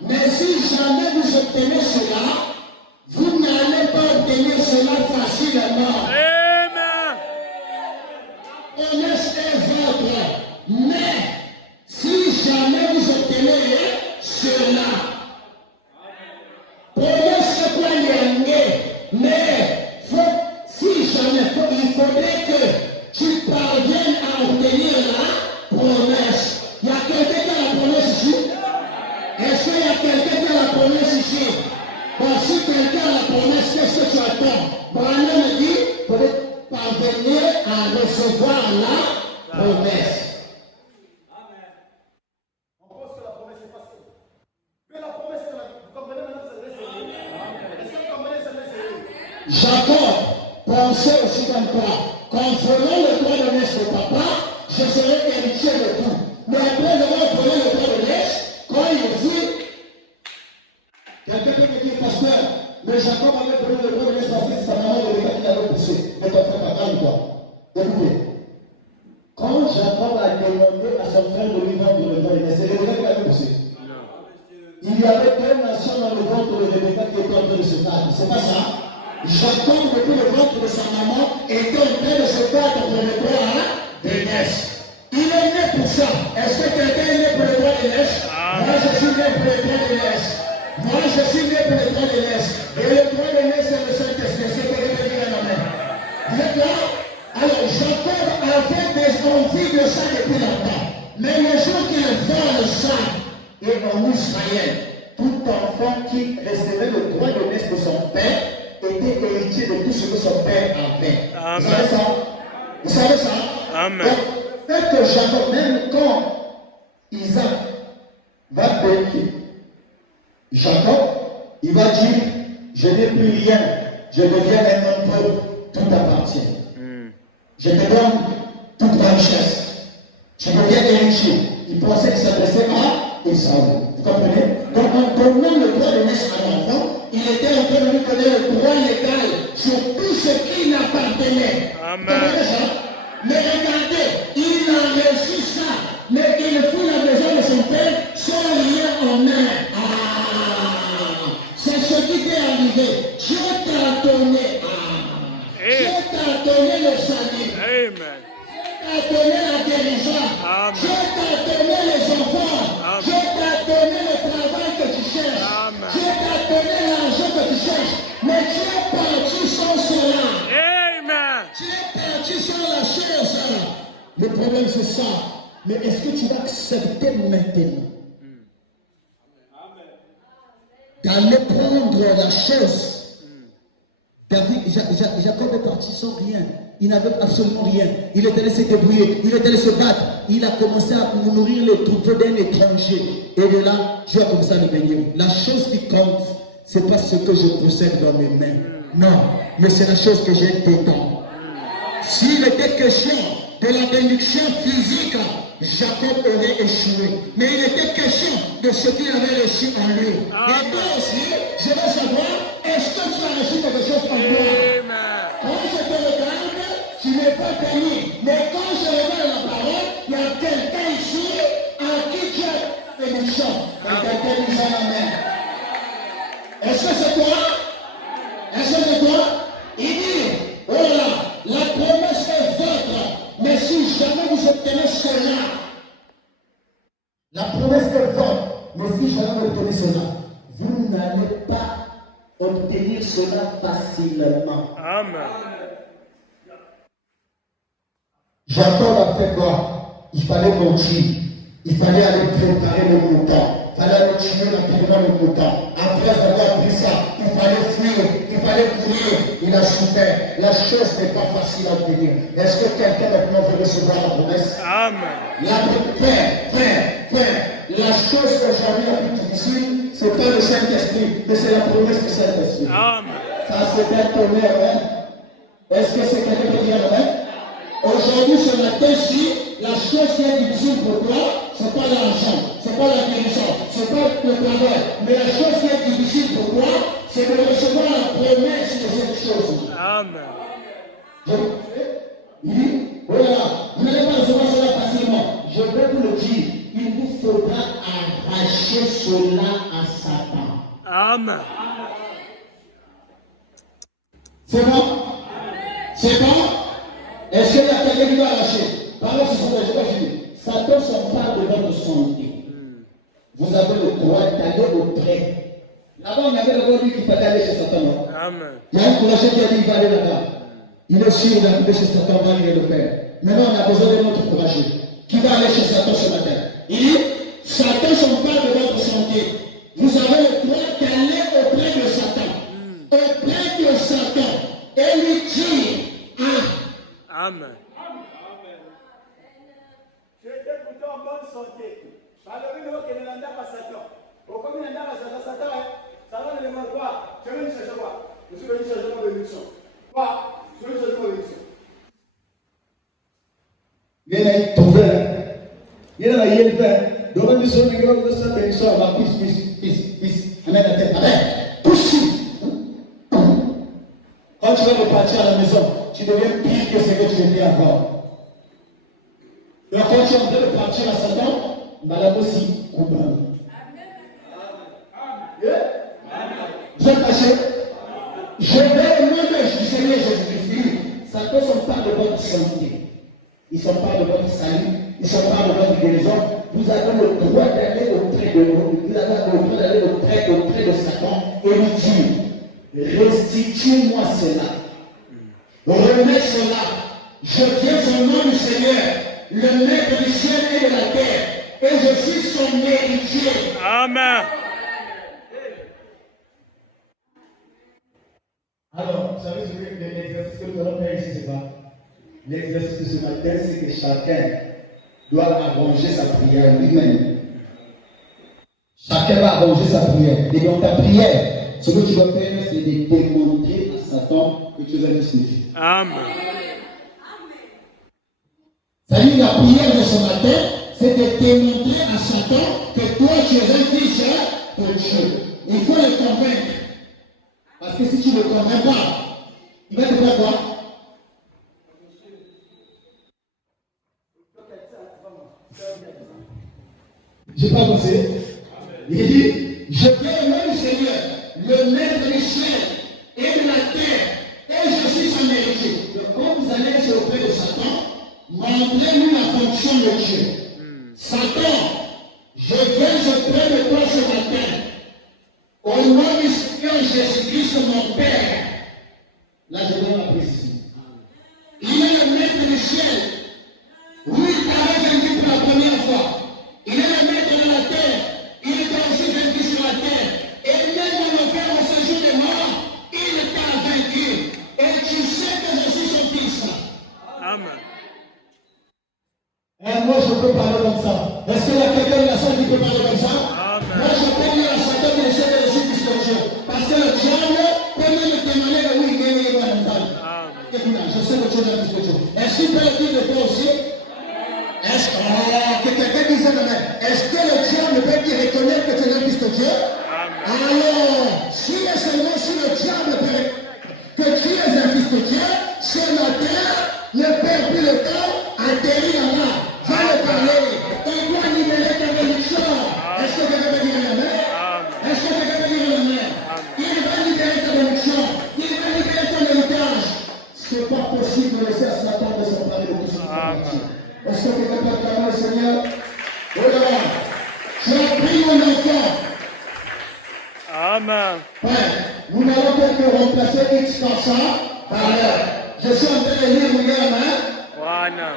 Mais si jamais vous obtenez cela, vous n'allez pas obtenir cela facilement. Amen. Promesse est votre. Mais si jamais vous obtenez cela, promesse est quoi mais si jamais il faudrait que tu parviennes à obtenir la promesse. Il y a quelqu'un qui a la promesse ici? Est-ce qu'il y a quelqu'un qui a la promesse ici? Bon, si quelqu'un a la promesse, qu'est-ce que tu attends? Branham me dit, il faudrait parvenir à recevoir la promesse. On pense que la promesse est facile. Mais la promesse, vous comprenez maintenant que c'est sérieux? Est-ce que vous comprenez que c'est sérieux? Jacob pensait aussi comme toi, qu'en prenant le droit de naissance de papa, je serai héritier de tout. Mais après avoir pris le droit de naissance, quand il dit, quelqu'un peut me dire, pasteur, mais Jacob avait pris le droit de naissance parce que c'est sa maman de l'État qui l'avait poussé. Mais ton frère, calme-toi. Écoutez, quand Jacob a demandé à son frère de lui vendre le droit de naissance, c'est Rebecca qui l'avait poussé. Il y avait deux nations dans le ventre de Rebecca qui étaient en train de se battre. C'est pas ça? Jacob, depuis le ventre de sa maman, était en train de se battre pour le droit de naissance. Il est né pour ça. Est-ce que quelqu'un est né pour le droit de naissance? Moi, je suis né pour le droit de naissance. Moi, je suis né pour le droit de naissance. Et le droit de naissance, c'est le Saint-Esprit. C'est ce que je veux dire un amen. Vous êtes là? Alors, Jacob avait des envies de ça depuis longtemps. Mais le jour qu'il vole ça, et en Israël, tout enfant qui recevait le droit de naissance de son père était héritier de tout ce que son père avait. Amen. Vous savez ça? Vous savez ça? Amen. Donc, fait que Jacob, même quand Isaac va payer, Jacob, il va dire, je n'ai plus rien, je deviens un homme pauvre, tout appartient. Je te donne toute ma richesse. Tu deviens héritier. Il pensait qu'il s'adressait à Esaü. Vous comprenez? Donc en donnant le droit de naissance à l'enfant, il était en train de lui donner le droit légal sur tout ce qui l'appartenait. Vous comprenez ça? Mais regardez, il a reçu ça, mais il fut la maison de son père sans rien en main. C'est ce qui t'est arrivé. Dieu t'a donné. Dieu t'a donné le salut. Amen. Dieu t'a donné la guérison. Amen. Dieu t'a donné les enfants. Amen. Dieu t'a donné le travail que tu cherches. Amen. Dieu t'a donné l'argent que tu cherches. Mais tu es parti sans cela. Amen. Tu es parti sans la chose. Le problème c'est ça. Mais est-ce que tu vas accepter maintenant d'aller prendre la chose? David, Jacob est parti sans rien. Il n'avait absolument rien. Il était allé se débrouiller. Il était allé se battre. il a commencé à nourrir les troupeaux d'un étranger. Et de là, Dieu a commencé à le bénir. La chose qui compte, ce n'est pas ce que je possède dans mes mains. Non, mais c'est la chose que j'ai dedans. S'il était question de la bénédiction physique, Jacob aurait échoué. Mais il était question de ce qu'il avait reçu en lui. Et toi aussi, je veux savoir, est-ce que tu as reçu quelque chose en toi? Quand je te regarde, tu n'es pas béni. Mais quand je regarde la parole, il y a quelqu'un ici à qui tu as bénédiction. Et quelqu'un nous a la main. Est-ce que c'est toi? Est-ce que c'est toi? Il dit, oh là, la promesse est votre. Mais si jamais vous obtenez cela, la promesse est votre. Mais si jamais vous obtenez cela, vous n'allez pas obtenir cela facilement. Amen. Jacob a fait quoi? Il fallait mentir. Il fallait aller préparer le mouton. Il fallait aller tuer rapidement le mouton. Après avoir pris ça, il fallait fuir. Il fallait courir. Il a souffert. La chose n'est pas facile à obtenir. Est-ce que quelqu'un maintenant veut recevoir la promesse? Amen. Frère, la chose que j'avais la plus difficile, ce n'est pas le Saint-Esprit, mais c'est la promesse du Saint-Esprit. Amen. Ça, c'est bien tombé, hein? Est-ce que c'est quelqu'un qui dit amen? Aujourd'hui, ce matin-ci, la chose qui est difficile pour toi, ce n'est pas l'argent, ce n'est pas la guérison, ce n'est pas le travail. Mais la chose qui est difficile pour toi, c'est de recevoir la promesse de cette chose. Amen. Il dit, voilà, vous n'allez pas recevoir cela facilement. Je vais vous le dire, il vous faudra arracher cela à Satan. Amen. C'est bon? C'est bon? Est-ce qu'il y a quelqu'un qui doit arracher? Par exemple, je vais dire, Satan s'empare de votre santé. Vous avez le droit d'aller au prêt. Là-bas, on avait d'abord dit qu'il fallait aller chez Satan. Non? Amen. Il y a un courageux qui a dit qu'il va aller là-bas. Il est sûr d'arriver chez Satan, va aller le faire. Maintenant, on a besoin d'un autre courageux qui va aller chez Satan ce matin. Il dit, Satan s'empare de votre santé. Vous avez le droit d'aller auprès de Satan. Auprès de Satan. Et lui dire, Amen. Tu étais pourtant en bonne santé. Malheureusement, que ne l'entend pas Satan. Au comme il n'entend pas Satan, Satan ne demande pas. Tu veux une chercher quoi? Je suis venu chercher ma bénédiction. Quoi? Je veux chercher ma bénédiction. il y a trouvé. Il y a un fait. Donc, on dit ça, mais on dit ça, bénédiction, on va pisse. Amen, amen. Pousse. Quand tu vas repartir à la maison, tu deviens pire que ce que tu étais avant. Donc quand tu es en train de partir à Satan, madame aussi, comprendre. Vous êtes fâchés? Je vais au nom du Seigneur Jésus-Christ. Satan s'empare de votre santé. Il s'empare de votre salut. Il s'empare de votre guérison. Vous avez le droit d'aller auprès de vous. Vous avez le droit d'aller auprès de Satan et lui dire, restitue-moi cela. Remets cela. Je viens au nom du Seigneur, le maître du ciel et de la terre, et je suis son héritier. Amen. Alors, vous savez ce que l'exercice que nous allons faire ici, c'est pas? L'exercice de ce matin, c'est que chacun doit arranger sa prière lui-même. Chacun va arranger sa prière. Et donc ta prière, ce que tu dois faire, c'est de démontrer à Satan que tu es un esclave. Amen. C'est-à-dire la prière de ce matin, c'est de démontrer à Satan que toi tu es un fils de Dieu. Il faut le convaincre. Parce que si tu ne le convaincs pas, il va te faire quoi? J'ai pas pensé. Il dit, je viens au nom du Seigneur, le maître du ciel et de la terre, et je suis son héritier. Donc quand vous allez auprès de Satan, montrez-lui la fonction de Dieu. Satan, je viens auprès de toi ce matin. Au nom du Seigneur Jésus-Christ, mon Père. Là, je donne la précision. Il est le maître du ciel. Oui, il avait vaincu pour la première fois. Il est le maître de la terre. Il était aussi vaincu sur la terre. Et même dans le faire au séjour des morts, il t'a vaincu. Et tu sais que je suis son fils. Amen. moi je peux parler comme ça. Est-ce qu'il y a quelqu'un de la salle qui peut parler comme ça? Amen. Moi je peux dire à Satan de laisser de Jésus-Christ le Dieu. Parce que le diable peut même demander de oui, mais il va dans Amen. Écoute, je sais que tu es un fils de Dieu. Est-ce qu'il peut le dire de toi aussi? Est-ce que quelqu'un disait demain, est-ce que le diable peut te reconnaître que tu es un fils de Dieu? Alors, si et seulement si le diable peut que tu es un fils de Dieu, ce matin, ne perds plus le temps, atterris là-bas, va le parler, et doit libérer ta bénédiction. Est-ce que quelqu'un peut dire amen? Est-ce que quelqu'un peut dire amen? Il va libérer ta bénédiction, il va libérer ton héritage. Ce n'est pas possible de laisser à ce matin de se parler de tout ce qui est. Est-ce que quelqu'un peut acclamer le Seigneur? Regarde, tu as pris mon enfant. Amen. Père, nous n'allons peut-être remplacer X par ça, par l'heure. Je suis en train de lire, regarde, Wana.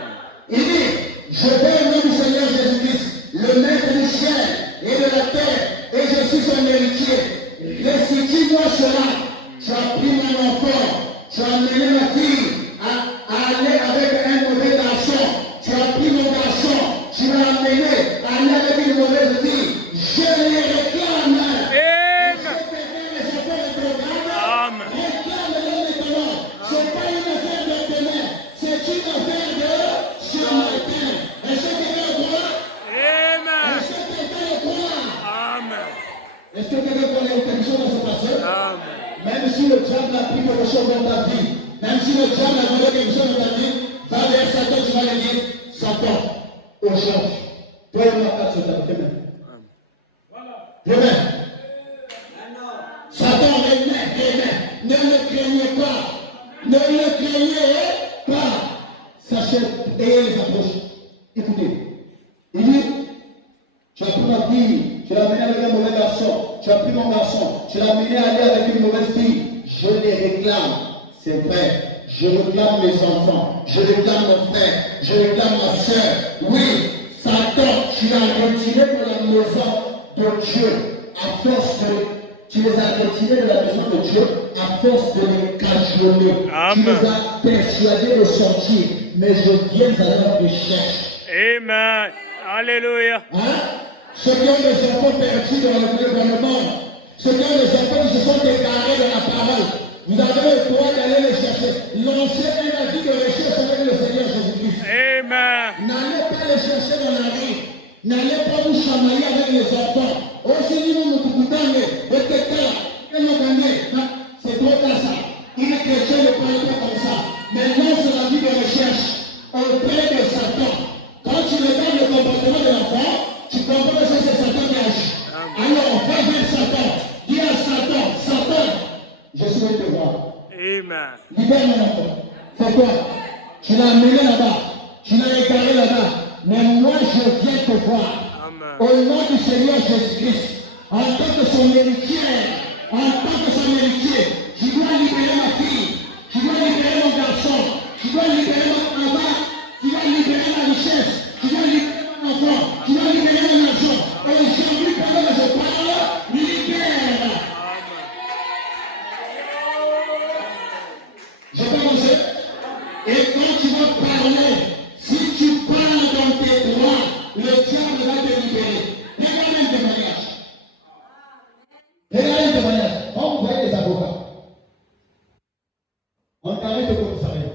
Il dit, je vais au nom du Seigneur Jésus-Christ, le maître du ciel et de la terre, et je suis son héritier. Restitue-moi cela. Tu as pris mon enfant, tu as amené ma fille à aller avec un mauvais garçon. Tu as pris mon garçon, tu l'as amené à aller avec une mauvaise fille. Je les réclame. Amen. Réclame-les maintenant. Ce n'est pas une affaire de demain, c'est une affaire de ce matin. Est-ce que quelqu'un croit? Amen. Est-ce que quelqu'un croit? Amen. Est-ce que quelqu'un connaît quelque chose dans ce passage? Amen. Même si le diable a pris quelque chose dans ta vie, même si le diable a volé quelque chose dans ta vie, va vers Satan, tu vas lui dire, Satan, aujourd'hui, toi et moi, tu t'as pris même. Amen. Satan, amen. Ne le craignez pas. Ne le craignez pas. Sachez, ayez les approches. Écoutez. Il dit, tu as pris ma fille, tu l'as amené avec un mauvais garçon. Tu as pris mon garçon, tu l'as amené à aller avec une mauvaise fille. Je les réclame. C'est vrai. Je réclame mes enfants. Je réclame mon frère. Je réclame ma soeur. Oui, Satan, tu l'as retiré de la maison de Dieu à force de. Tu les as retirés de la maison de Dieu à force de les cajoler. Tu les as persuadés de sortir. Mais je viens à leur recherche. Amen. Alléluia. Hein? Ceux qui ont des enfants perdus dans le monde, ceux qui ont des enfants qui se sont égarés dans la parole, vous avez le droit d'aller les chercher. Lancez un avis de recherche avec le Seigneur Jésus-Christ. Amen. N'allez pas les chercher dans la rue. N'allez pas vous chamailler avec les enfants. Aussi, nous nous c'est trop tard ça. Une chrétien ne parle pas comme ça. Maintenant, c'est la vie de recherche auprès de Satan. Quand tu regardes le comportement de l'enfant, tu comprends que c'est Satan qui agit. Alors, va vers Satan. Dis à Satan, Satan, je souhaite te voir. Amen. Libère mon enfant. C'est quoi? Tu l'as amené là-bas. Tu l'as égaré là-bas. Mais moi, je viens te voir. Amen. Au nom du Seigneur Jésus-Christ, en tant que son héritier, en tant que son héritier, tu dois libérer ma fille, tu dois libérer mon garçon, tu dois libérer mon enfant, tu dois libérer ma richesse, tu dois libérer mon enfant, tu dois libérer mon argent. Aujourd'hui, pendant que je parle, libère. Je vais commencer. Et quand tu vas parler, si tu parles dans tes droits, le diable va te libérer. Regardez un témoignage. Regardez un témoignage. Quand vous voyez les avocats, on t'arrête au commissariat.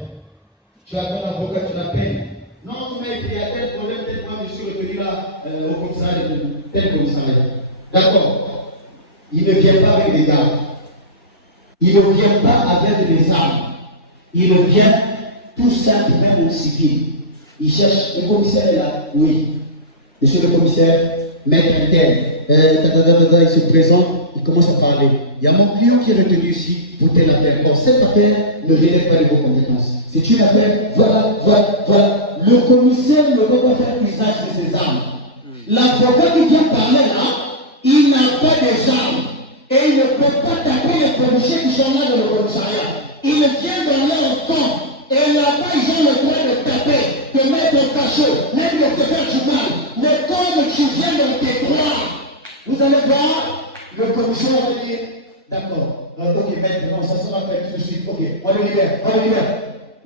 Tu as ton avocat, tu l'as payé. Non, mais il y a tel problème, tel point, je suis retenu là au commissariat, tel commissariat. D'accord. Il ne vient pas avec des gardes. Il ne vient pas avec des armes. Il ne vient tout simplement au civil. Il cherche le commissaire est là. Oui. Monsieur le commissaire, maître interne. Il se présente, il commence à parler. Il y a mon client qui est retenu ici pour telle affaire. Or, cette affaire ne relève pas de vos compétences. C'est une affaire, voilà. Le commissaire ne peut pas faire usage de ses armes. L'avocat qui vient parler là, il n'a pas des armes. Et il ne peut pas taper les policiers qui sont là dans le commissariat. Il vient dans leur camp. Et là-bas, ils ont le droit de taper, de mettre au cachot, même de te faire du mal. Mais comme tu viens dans tes droits, vous allez voir, le commissaire va dire, d'accord, ok, maintenant, ça sera fait tout de suite, ok, on le libère.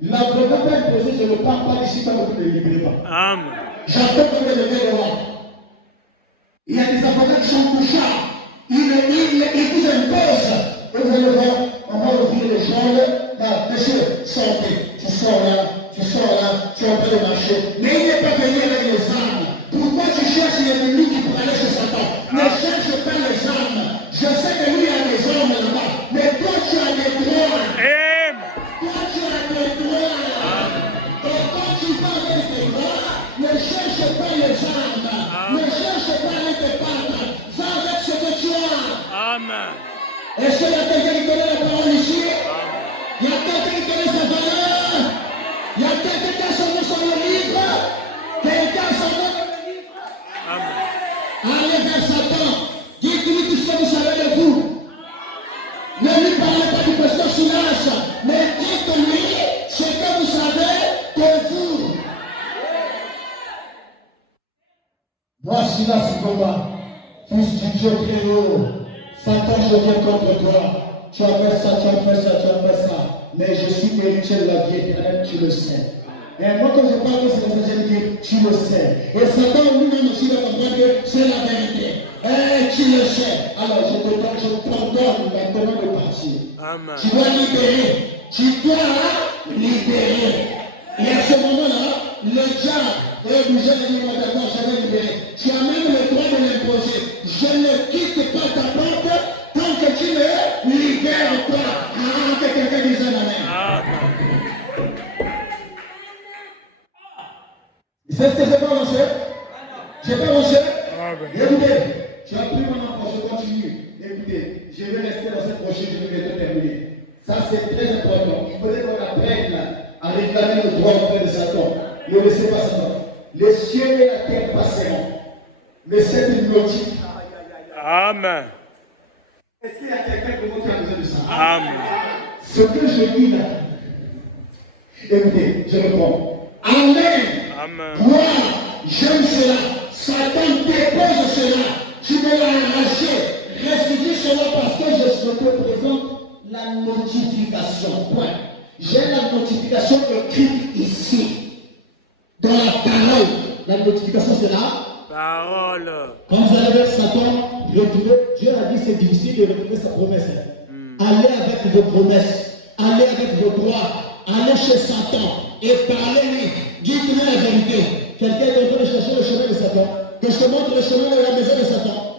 L'avocat peut imposer, je ne parle pas d'ici tant que vous ne le libérez pas. Amen. Jacob devait lever le roi. Il y a des avocats qui sont touchables. Ils vous imposent. Et vous allez voir, on va ouvrir les jambes. Monsieur, sortez. Tu sors là, tu es en train de marcher. Mais il n'est pas venu avec les armes. Pourquoi tu cherches l'ennemi qui pourrait aller chez Satan? Ne cherche pas les armes. Je sais que lui a les armes là-bas. Mais toi, tu as les droits. Amen. Toi, tu as les droits. Et quand tu vas avec tes droits, ne cherche pas les armes. Ne cherche pas avec tes pattes. Va avec ce que tu as. Amen. Est-ce qu'il y a quelqu'un qui connaît la parole ici? Il y a quelqu'un qui connaît sa valeur? Il y a quelqu'un qui a son nom sur le livre? Quelqu'un a son nom sur le livre? Amen. Allez vers Satan. Dites-lui tout ce que vous savez de vous. Ne lui parlez pas du pasteur Silas, mais dites-lui ce que vous savez de vous. Moi, Silas Goma, fils du Dieu très haut, Satan, je viens contre toi. Tu as fait ça, tu as fait ça, tu as fait ça. Mais je suis héritier de la vie éternelle, tu le sais. Et moi, quand je parle de ce que je dis, tu le sais. Et Satan lui-même aussi va comprendre que c'est la vérité. Et tu le sais. Alors, je t'ordonne maintenant de partir. Amen. Tu dois libérer. Tu dois libérer. Et à ce moment-là, le diable est obligé de dire, d'accord, je vais libérer. Tu as même le droit de l'imposer. Je ne quitte pas ta porte tant que tu ne libères pas. Ah, que quelqu'un dise amen. Amen. C'est ce que je n'ai pas lancé. Je n'ai pas lancé. Amen. Écoutez, tu as pris mon enfant, je continue. Écoutez, je vais rester dans cette prochaine, je vais bientôt terminer. Ça, c'est très important. Il faudrait qu'on apprenne à réclamer le droit auprès de Satan. Ne laissez pas ça. Les cieux et la terre passeront. Mais c'est une logique. Amen. Est-ce qu'il y a quelqu'un qui a besoin de ça? Amen. Ce que je dis là, écoutez, je réponds. Amen. Amen. Moi, j'aime cela. Satan dépose cela. Tu me l'as arraché. Restitue cela parce que je te présente la notification. Point. J'ai la notification écrite ici. Dans la parole. La notification, c'est là. Parole. Quand vous allez vers Satan, retrouvez. Dieu a dit c'est difficile de retrouver sa promesse. Allez avec vos promesses. Allez avec vos droits. Allez chez Satan et parlez-lui. Dites-lui la vérité. Quelqu'un est en train de chercher le chemin de Satan. Que je te montre le chemin de la maison de Satan.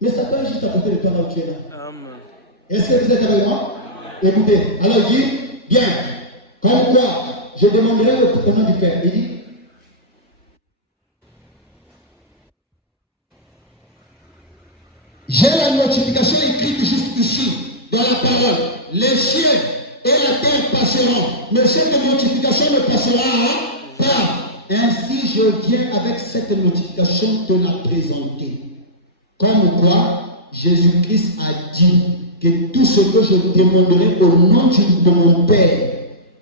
Mais Satan est juste à côté de toi là où tu es là. Amen. Est-ce que vous êtes avec moi? Écoutez, alors il dit, bien, comme quoi, je demanderai au nom du Père. Il dit, j'ai la notification écrite juste ici, dans la parole. Les cieux et la terre passeront, mais cette notification ne passera pas. Ainsi, je viens avec cette notification te la présenter. Comme quoi, Jésus-Christ a dit que tout ce que je demanderai au nom de mon Père,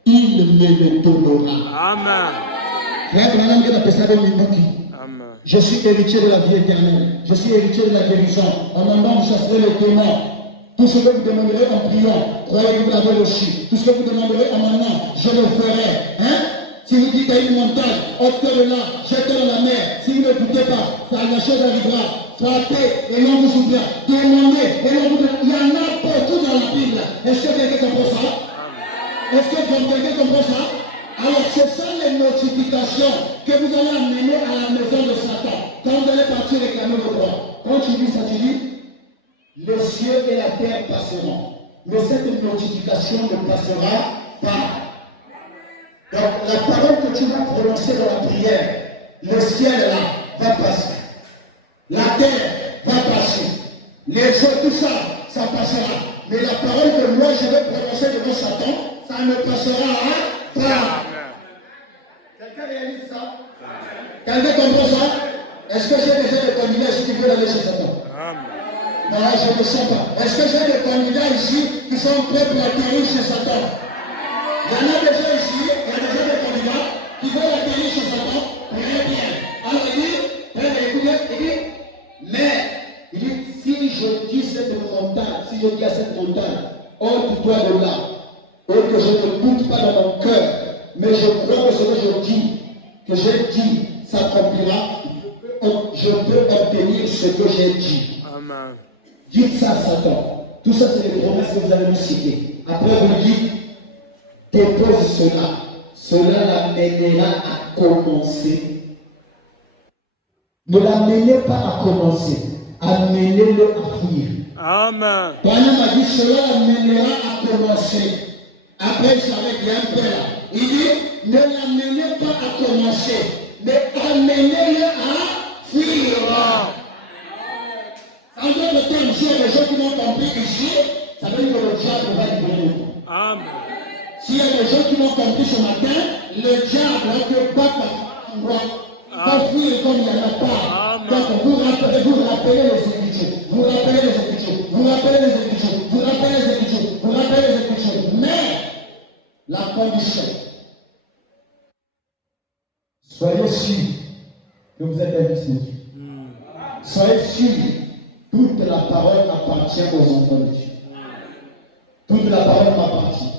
il me le donnera. Amen. Amen. Je suis héritier de la vie éternelle. Je suis héritier de la guérison. En mandant, vous chasserez les démons. Tout ce que vous demanderez en priant, croyez que vous l'avez reçu. Tout ce que vous demanderez en mandant, je le ferai. Hein? Si vous dites à une montagne, ôtez-le là, jetez-le dans la mer. Si vous ne doutez pas, la chose arrivera. Frappez et l'on vous ouvrira. Demandez et l'on vous donnera. Il y en a partout dans la Bible. Est-ce que quelqu'un comprend ça? Est-ce que quelqu'un comprend ça? Alors, ce sont les notifications que vous allez amener à la maison de Satan. Quand vous allez partir réclamer le droit. Quand tu dis ça, tu dis, les cieux et la terre passeront. Mais cette notification ne passera pas. Donc, la parole que tu vas prononcer dans la prière, le ciel là va passer. La terre va passer. Les eaux, tout ça, ça passera. Mais la parole que moi je vais prononcer devant Satan, ça ne passera pas. Quelqu'un réalise ça? Quelqu'un comprend ça? Est-ce que j'ai déjà des candidats ici qui veulent aller chez Satan? Amen. Non, je ne sais pas. Est-ce que j'ai des candidats ici qui sont prêts pour atterrir chez Satan? Il y en a déjà ici, il y a déjà des candidats qui veulent atterrir chez Satan. Très bien. Alors il dit, écoutez, il dit, mais, il dit, si je dis cette montagne, si je dis à cette montagne, ôte-toi de là, et que je ne doute pas dans mon cœur, mais je crois que ce que je dis, que j'ai dit, s'accomplira, je peux obtenir ce que j'ai dit. Amen. Dites ça à Satan. Tout ça, c'est les promesses que vous allez nous citer. Après, vous dites, dépose cela. Cela l'amènera à commencer. Ne l'amenez pas à commencer. Amenez-le à fuir. Amen. Daniel m'a dit, cela l'amènera à commencer. Après, il savait bien faire. Il dit, ne l'amenez pas à commencer, mais amenez-le à fuir. En d'autres termes, s'il y a des gens qui m'ont compris ici, ça veut dire que le diable va libérer nous. Amen. S'il y a des gens qui m'ont compris ce matin, le diable va te battre. Va fuir comme il n'y en a pas. Amen. Donc vous rappelez les Écritures. Vous rappelez les Écritures. Vous rappelez les Écritures. Vous rappelez les Écritures. Vous rappelez les Écritures. Mais la condition, soyez sûrs que vous êtes un fils de Dieu. Soyez sûrs, toute la parole appartient aux enfants de Dieu. Toute la parole m'appartient.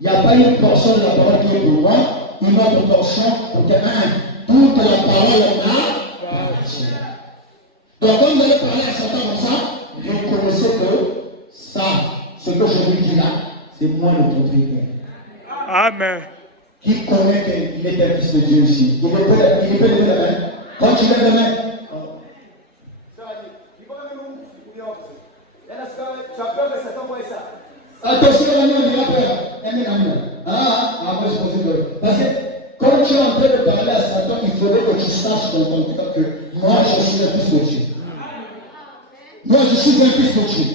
Il n'y a pas une portion de la parole qui est pour moi, une autre portion pour quelqu'un. Toute la parole m'appartient. Donc quand vous allez parler à Satan comme ça, reconnaissez que ça, ce que je lui dis là, c'est moi le propriétaire. Amen. Qui connaît qu'il est un fils de Dieu ici? Il peut lever la main. Quand tu lèves la main, attention, on dira peur. Après, c'est possible. Parce que quand tu es en train de parler à Satan, il faudrait que tu saches dans ton cœur que moi, je suis un fils de Dieu. Moi, je suis un fils de Dieu.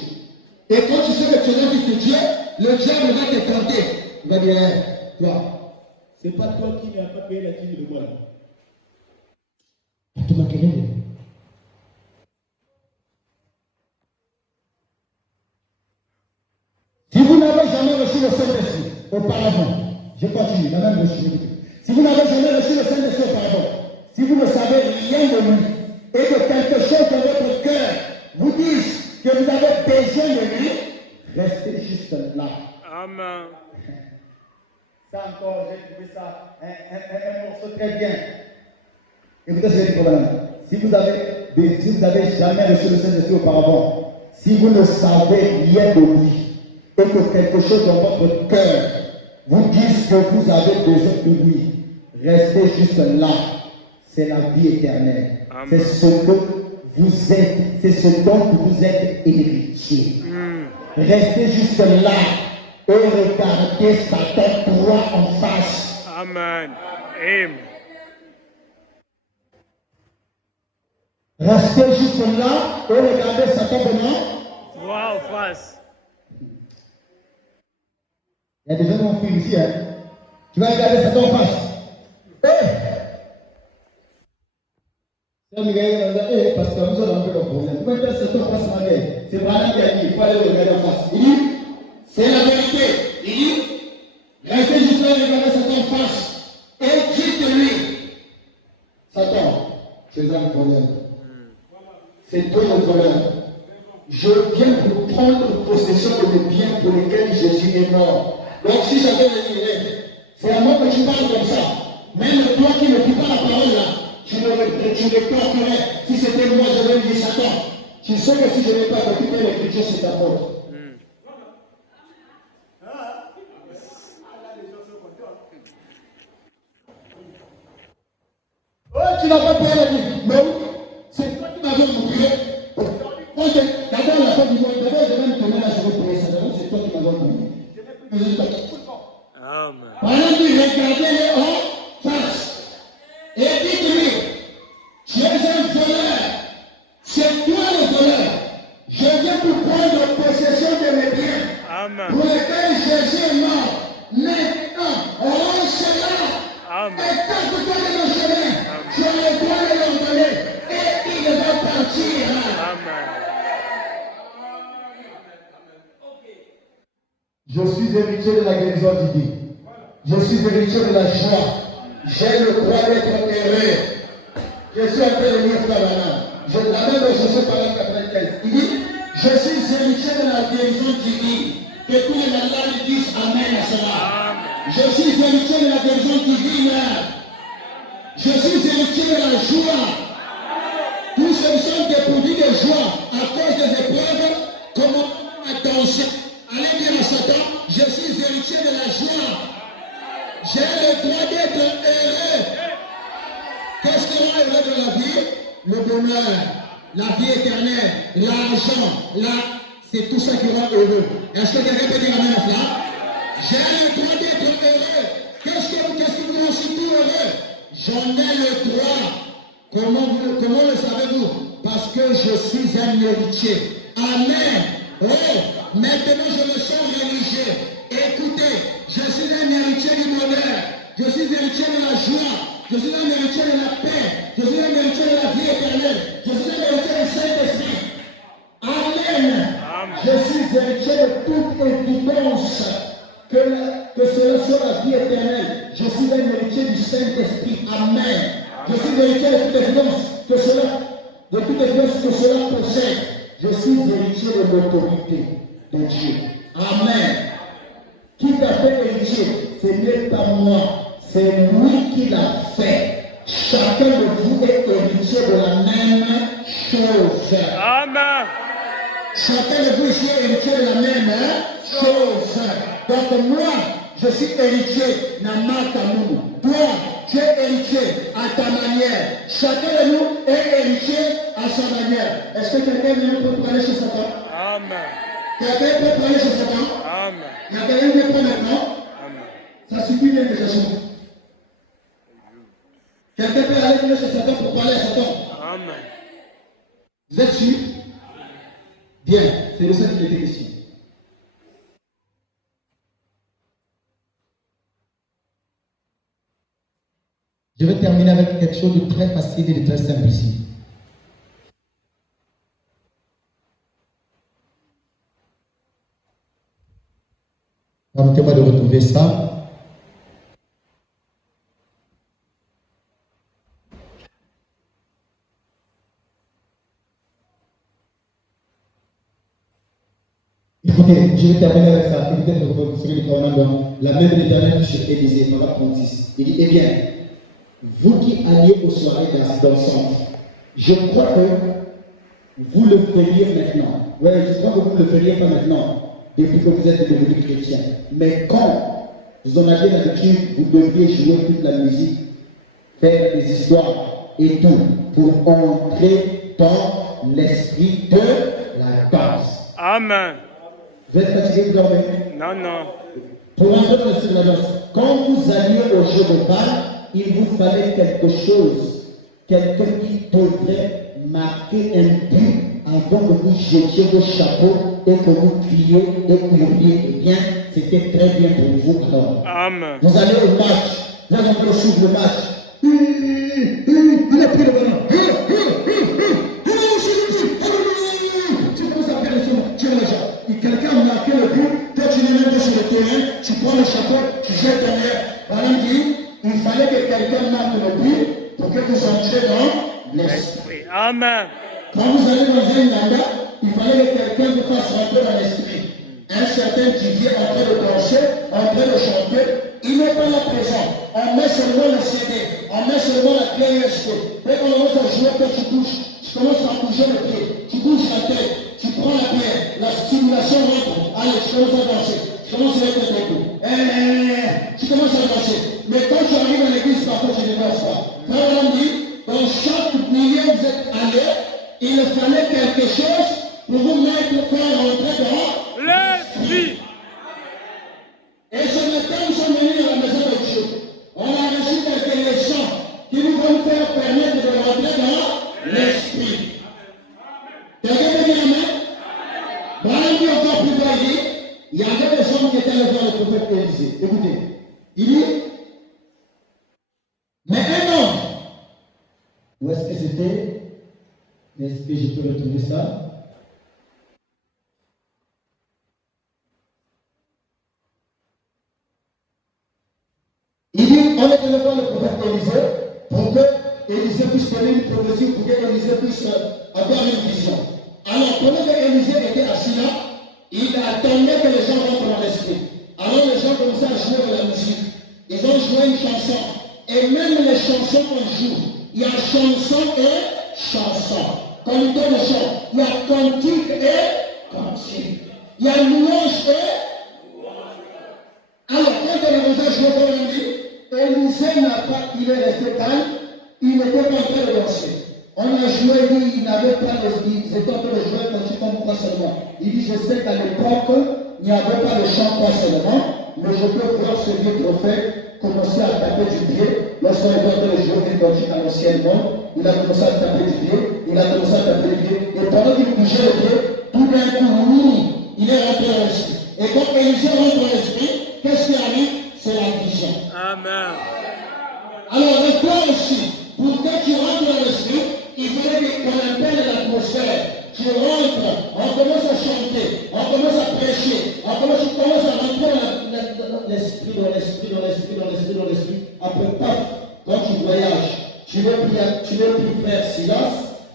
Et quand tu sais que tu es un fils de Dieu, le diable va te tenter. Il va dire, toi, c'est pas toi qui n'as pas payé la dîme de moi. Tu m'as quel. Si vous n'avez jamais reçu le Saint-Esprit auparavant, je continue, la même chose. Si vous n'avez jamais reçu le Saint-Esprit auparavant, si vous ne savez rien de lui, et que quelque chose dans votre cœur vous dise que vous avez besoin de lui, restez juste là. Amen. Ça encore, j'ai trouvé ça un morceau très bien. Écoutez ce que je dis problème. Si vous avez jamais reçu le Saint-Esprit auparavant, si vous ne savez rien de lui, et que quelque chose dans votre cœur vous dise que vous avez besoin de lui, restez juste là. C'est la vie éternelle. C'est ce que vous êtes, c'est ce dont vous êtes héritier. Restez juste là et regardez Satan droit en face. Amen. Amen. Restez juste là et regardez Satan comment? Droit en face. Il y a des gens qui ont fait ici, hein. Tu vas regarder Satan en face. Parce que nous avons un peu le problème. Comment faire Satan en face, ma gueule? C'est Brana qui a dit, il faut aller le regarder en face. Il dit, c'est la vérité. Il dit, restez juste là et regardez Satan en face. Et dites-lui, Satan, tu es un voleur. C'est toi le voleur. Je viens pour prendre possession de mes biens pour lesquels Jésus est mort. Donc si j'avais les c'est à moi que tu parles comme ça. Même toi qui ne dis pas la parole là, tu me torturais. Si c'était moi, je vais lui dire Satan. Tu sais que si je n'ai pas occupé l'écriture, c'est ta faute. Oh, tu n'as pas payé la vie. Mais oui, c'est toi qui m'avais oublié. D'abord, la fin du mois, d'abord, je vais me tenir là, je vais payer ça. D'abord, c'est toi qui m'avais oublié. Amen. Pendant qu'il regardait en face, et dites-lui, tu es un voleur, c'est toi le voleur. Je viens pour prendre possession de mes biens. Amen. Pour lesquels Jésus est mort. Maintenant, rends cela. Amen. Écarte-toi de nos chemins. Tu as le droit de l'ordonner. Et il va partir. Amen. Je suis héritier de la guérison divine. Je suis héritier de la joie. J'ai le droit d'être heureux. Je suis en train de lire ça maintenant. Je l'amène au Jésus par la 95. Il dit, je suis héritier de la guérison divine. Que tous les malades disent Amen à cela. Amen. Je suis héritier de la guérison divine. Je suis héritier de la joie. Tous ceux qui sont dépourvus de joie à cause des épreuves, comment attention. Allez dire à Satan, je suis héritier de la joie. J'ai le droit d'être heureux. Qu'est-ce qui rend heureux dans la vie? Le bonheur, la vie éternelle, l'argent, c'est tout ça qui rend heureux. Est-ce que quelqu'un peut dire amen à cela? J'ai le droit d'être heureux. Qu'est-ce qui vous rend surtout heureux? J'en ai le droit. Comment le savez-vous? Parce que je suis un héritier. Amen. Oh, maintenant je me sens religieux. Écoutez, je suis un héritier du bonheur. Je suis héritier de la joie. Je suis un héritier de la paix. Je suis un héritier de la vie éternelle. Je suis un héritier du Saint-Esprit. Amen. Je suis héritier de toute évidence que cela soit la vie éternelle. Je suis un héritier du Saint-Esprit. Amen. Je suis héritier de toute évidence que cela possède. Je suis héritier de l'autorité de Dieu. Amen. Qui t'a fait héritier? Ce n'est pas moi. C'est lui qui l'a fait. Chacun de vous est héritier de la même chose. Amen. Chacun de vous ici est héritier de la même chose. Donc moi, je suis héritier Namakamu. Toi, tu es héritier à ta manière. Chacun de nous est héritier à sa manière. Est-ce que quelqu'un peut parler chez Satan? Amen. Quelqu'un peut parler chez Satan? Amen. Il y a quelqu'un qui peut maintenant? Amen. Ça suffit bien déjà. Quelqu'un peut aller chez Satan pour parler à Satan? Amen. Vous êtes sûr? Bien, c'est de ça qu'il était question. Je vais terminer avec quelque chose de très facile et de très simple ici. Permettez-moi de retrouver ça. Écoutez, je vais terminer avec ça. Écoutez, vous serez dans la main de l'Éternel sur Élisée, paragraphe 36. Il dit, eh bien, vous qui alliez aux soirées dansantes, je crois que vous le feriez maintenant. Oui, je crois que vous ne le feriez pas maintenant, depuis que vous êtes devenus chrétiens. Mais quand vous en aviez l'habitude, vous deviez jouer toute la musique, faire des histoires et tout, pour entrer dans l'esprit de la danse. Amen. Vous êtes fatigué, vous dormez? Non, non. Pour entrer dans l'esprit de la danse, quand vous alliez au jeu de balle, il vous fallait quelque chose, quelqu'un qui devrait marquer un but avant que vous jetiez vos chapeaux et que vous criez et hurliez. Eh bien, c'était très bien pour vous alors. Amen. Vous allez au match, vous allez suivre le match. Il a pris le ballon. Tu commences à faire le son, tu es le genre. Et quelqu'un a marqué le but, toi tu n'es même pas sur le terrain, tu prends le chapeau, tu jettes en l'air. Madame dit, il fallait que quelqu'un marque le but pour que vous entriez dans l'esprit. Amen. Quand vous allez dans un nanda, il fallait que quelqu'un vous fasse rentrer dans l'esprit. Un certain Didier en train de danser, en train de chanter, il n'est pas là présent. On met seulement le CD, on met seulement la clé USB. Dès qu'on commence à jouer, que tu touches, tu commences à bouger le pied, tu bouges la tête, tu prends la bière, la stimulation rentre. Allez, tu commences à danser, tu commences à être debout. Tu commences à danser. Mais quand tu arrives à l'église, parfois tu ne danses pas. Frère, on dit, dans chaque milieu où vous êtes allé, il fallait quelque chose pour vous mettre, pour faire rentrer dans l'esprit. Et ce matin, nous sommes venus dans la maison de Dieu. On a reçu quelques leçons qui nous vont faire permettre de rentrer dans l'esprit. Quelqu'un peut dire amen? Voilà, dit encore plus bas, il dit, il y avait des hommes qui étaient allés voir le prophète Élisée. Écoutez, il dit, mais un homme, où est-ce que c'était? Est-ce que je peux retrouver ça? Il dit, on est allé voir le prophète Élisée pour que Élisée puisse donner une prophétie, pour que Élisée puisse avoir une vision. Alors, pendant que Élisée était assis là, il attendait que les gens rentrent dans l'esprit. Alors, les gens commençaient à jouer de la musique. Ils ont joué une chanson. Et même les chansons qu'on joue, il y a chanson et chanson. Qualité de chant, il y a cantique et cantique. Il y a louange et... Alors, quand on a déjà joué comme on dit, Élisée n'a pas, il est resté calme, il n'était pas en train de danser. On a joué, lui, il n'avait pas ils étaient en train de jouer cantique comme quoi seulement. Il dit, je sais qu'à l'époque, il n'y avait pas de chant quoi seulement, mais je peux voir ce vieux prophète commencer à taper du pied. Lorsqu'on est en train de jouer une cantique à l'ancienne monde, il a commencé à taper du pied, il a commencé à taper du pied, et pendant qu'il bougeait le pied, tout d'un coup, il est rentré dans l'esprit. Et quand Élisée rentre dans l'esprit, qu'est-ce qui arrive? C'est la vision. Amen. Alors, et toi aussi, pour que tu rentres dans l'esprit, il faudrait qu'on appelle l'atmosphère. Tu rentres, on commence à chanter, on commence à prêcher, tu commences à rentrer dans l'esprit, dans l'esprit. Après, paf, quand tu voyages, tu veux plus faire Silas,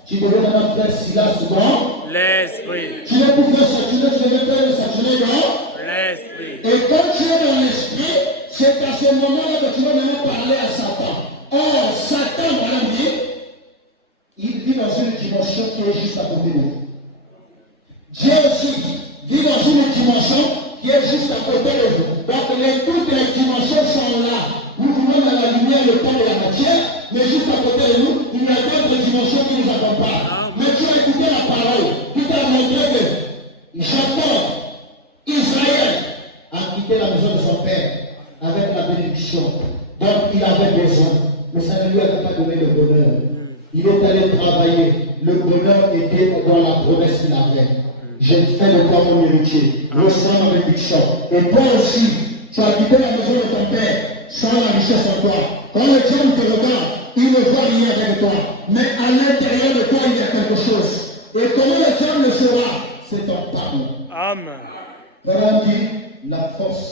tu devais maintenant faire Silas dans L'esprit. tu veux plus faire Saturné, tu devais faire le Saturné dans L'esprit. et quand tu es dans l'esprit, c'est à ce moment-là que tu vas maintenant parler à Satan. Or, Satan, voilà, il vit dans une dimension qui est juste à côté de nous. Dieu aussi vit dans une dimension qui est juste à côté de vous. Donc, toutes les dimensions sont là. Nous vivons dans la lumière, le temps de la matière, mais juste à côté de nous, il y a d'autres dimensions qui nous accompagnent. Mais tu as écouté la parole qui t'a montré que Jacob, Israël, a quitté la maison de son père avec la bénédiction. Donc, il avait besoin, mais ça ne lui avait pas donné le bonheur. Il est allé travailler. Le bonheur était dans la promesse qu'il avait. Je fais de toi mon héritier. Reçois ma bénédiction. Et toi aussi, tu as quitté la maison de ton père sans la richesse en toi. Quand le diable te regarde, il ne voit rien avec toi. Mais à l'intérieur de toi, il y a quelque chose. Et comment le diable le saura? C'est ton pardon. Amen. Parole dit, la force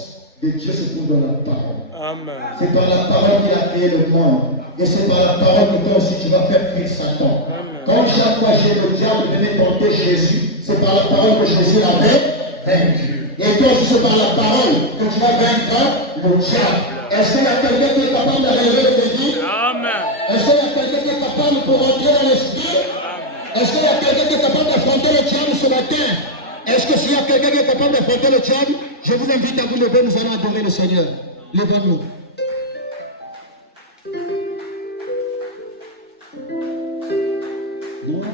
de Dieu se trouve dans la parole. Amen. C'est par la parole qu'il a créé le monde. Et c'est par la parole que toi aussi tu vas faire fuir Satan. Quand chaque fois le diable venait tenter Jésus, c'est par la parole que Jésus l'avait vaincu. Et toi aussi c'est par la parole que tu vas vaincre le diable. Est-ce qu'il y a quelqu'un qui est capable de relever le défi? Amen. Est-ce qu'il y a quelqu'un qui est capable pour rentrer dans l'esprit? Est-ce qu'il y a quelqu'un qui est capable d'affronter le diable ce matin? Est-ce que s'il y a quelqu'un qui est capable d'affronter le diable, je vous invite à vous lever, nous allons adorer le Seigneur. Levez-nous. Gloire.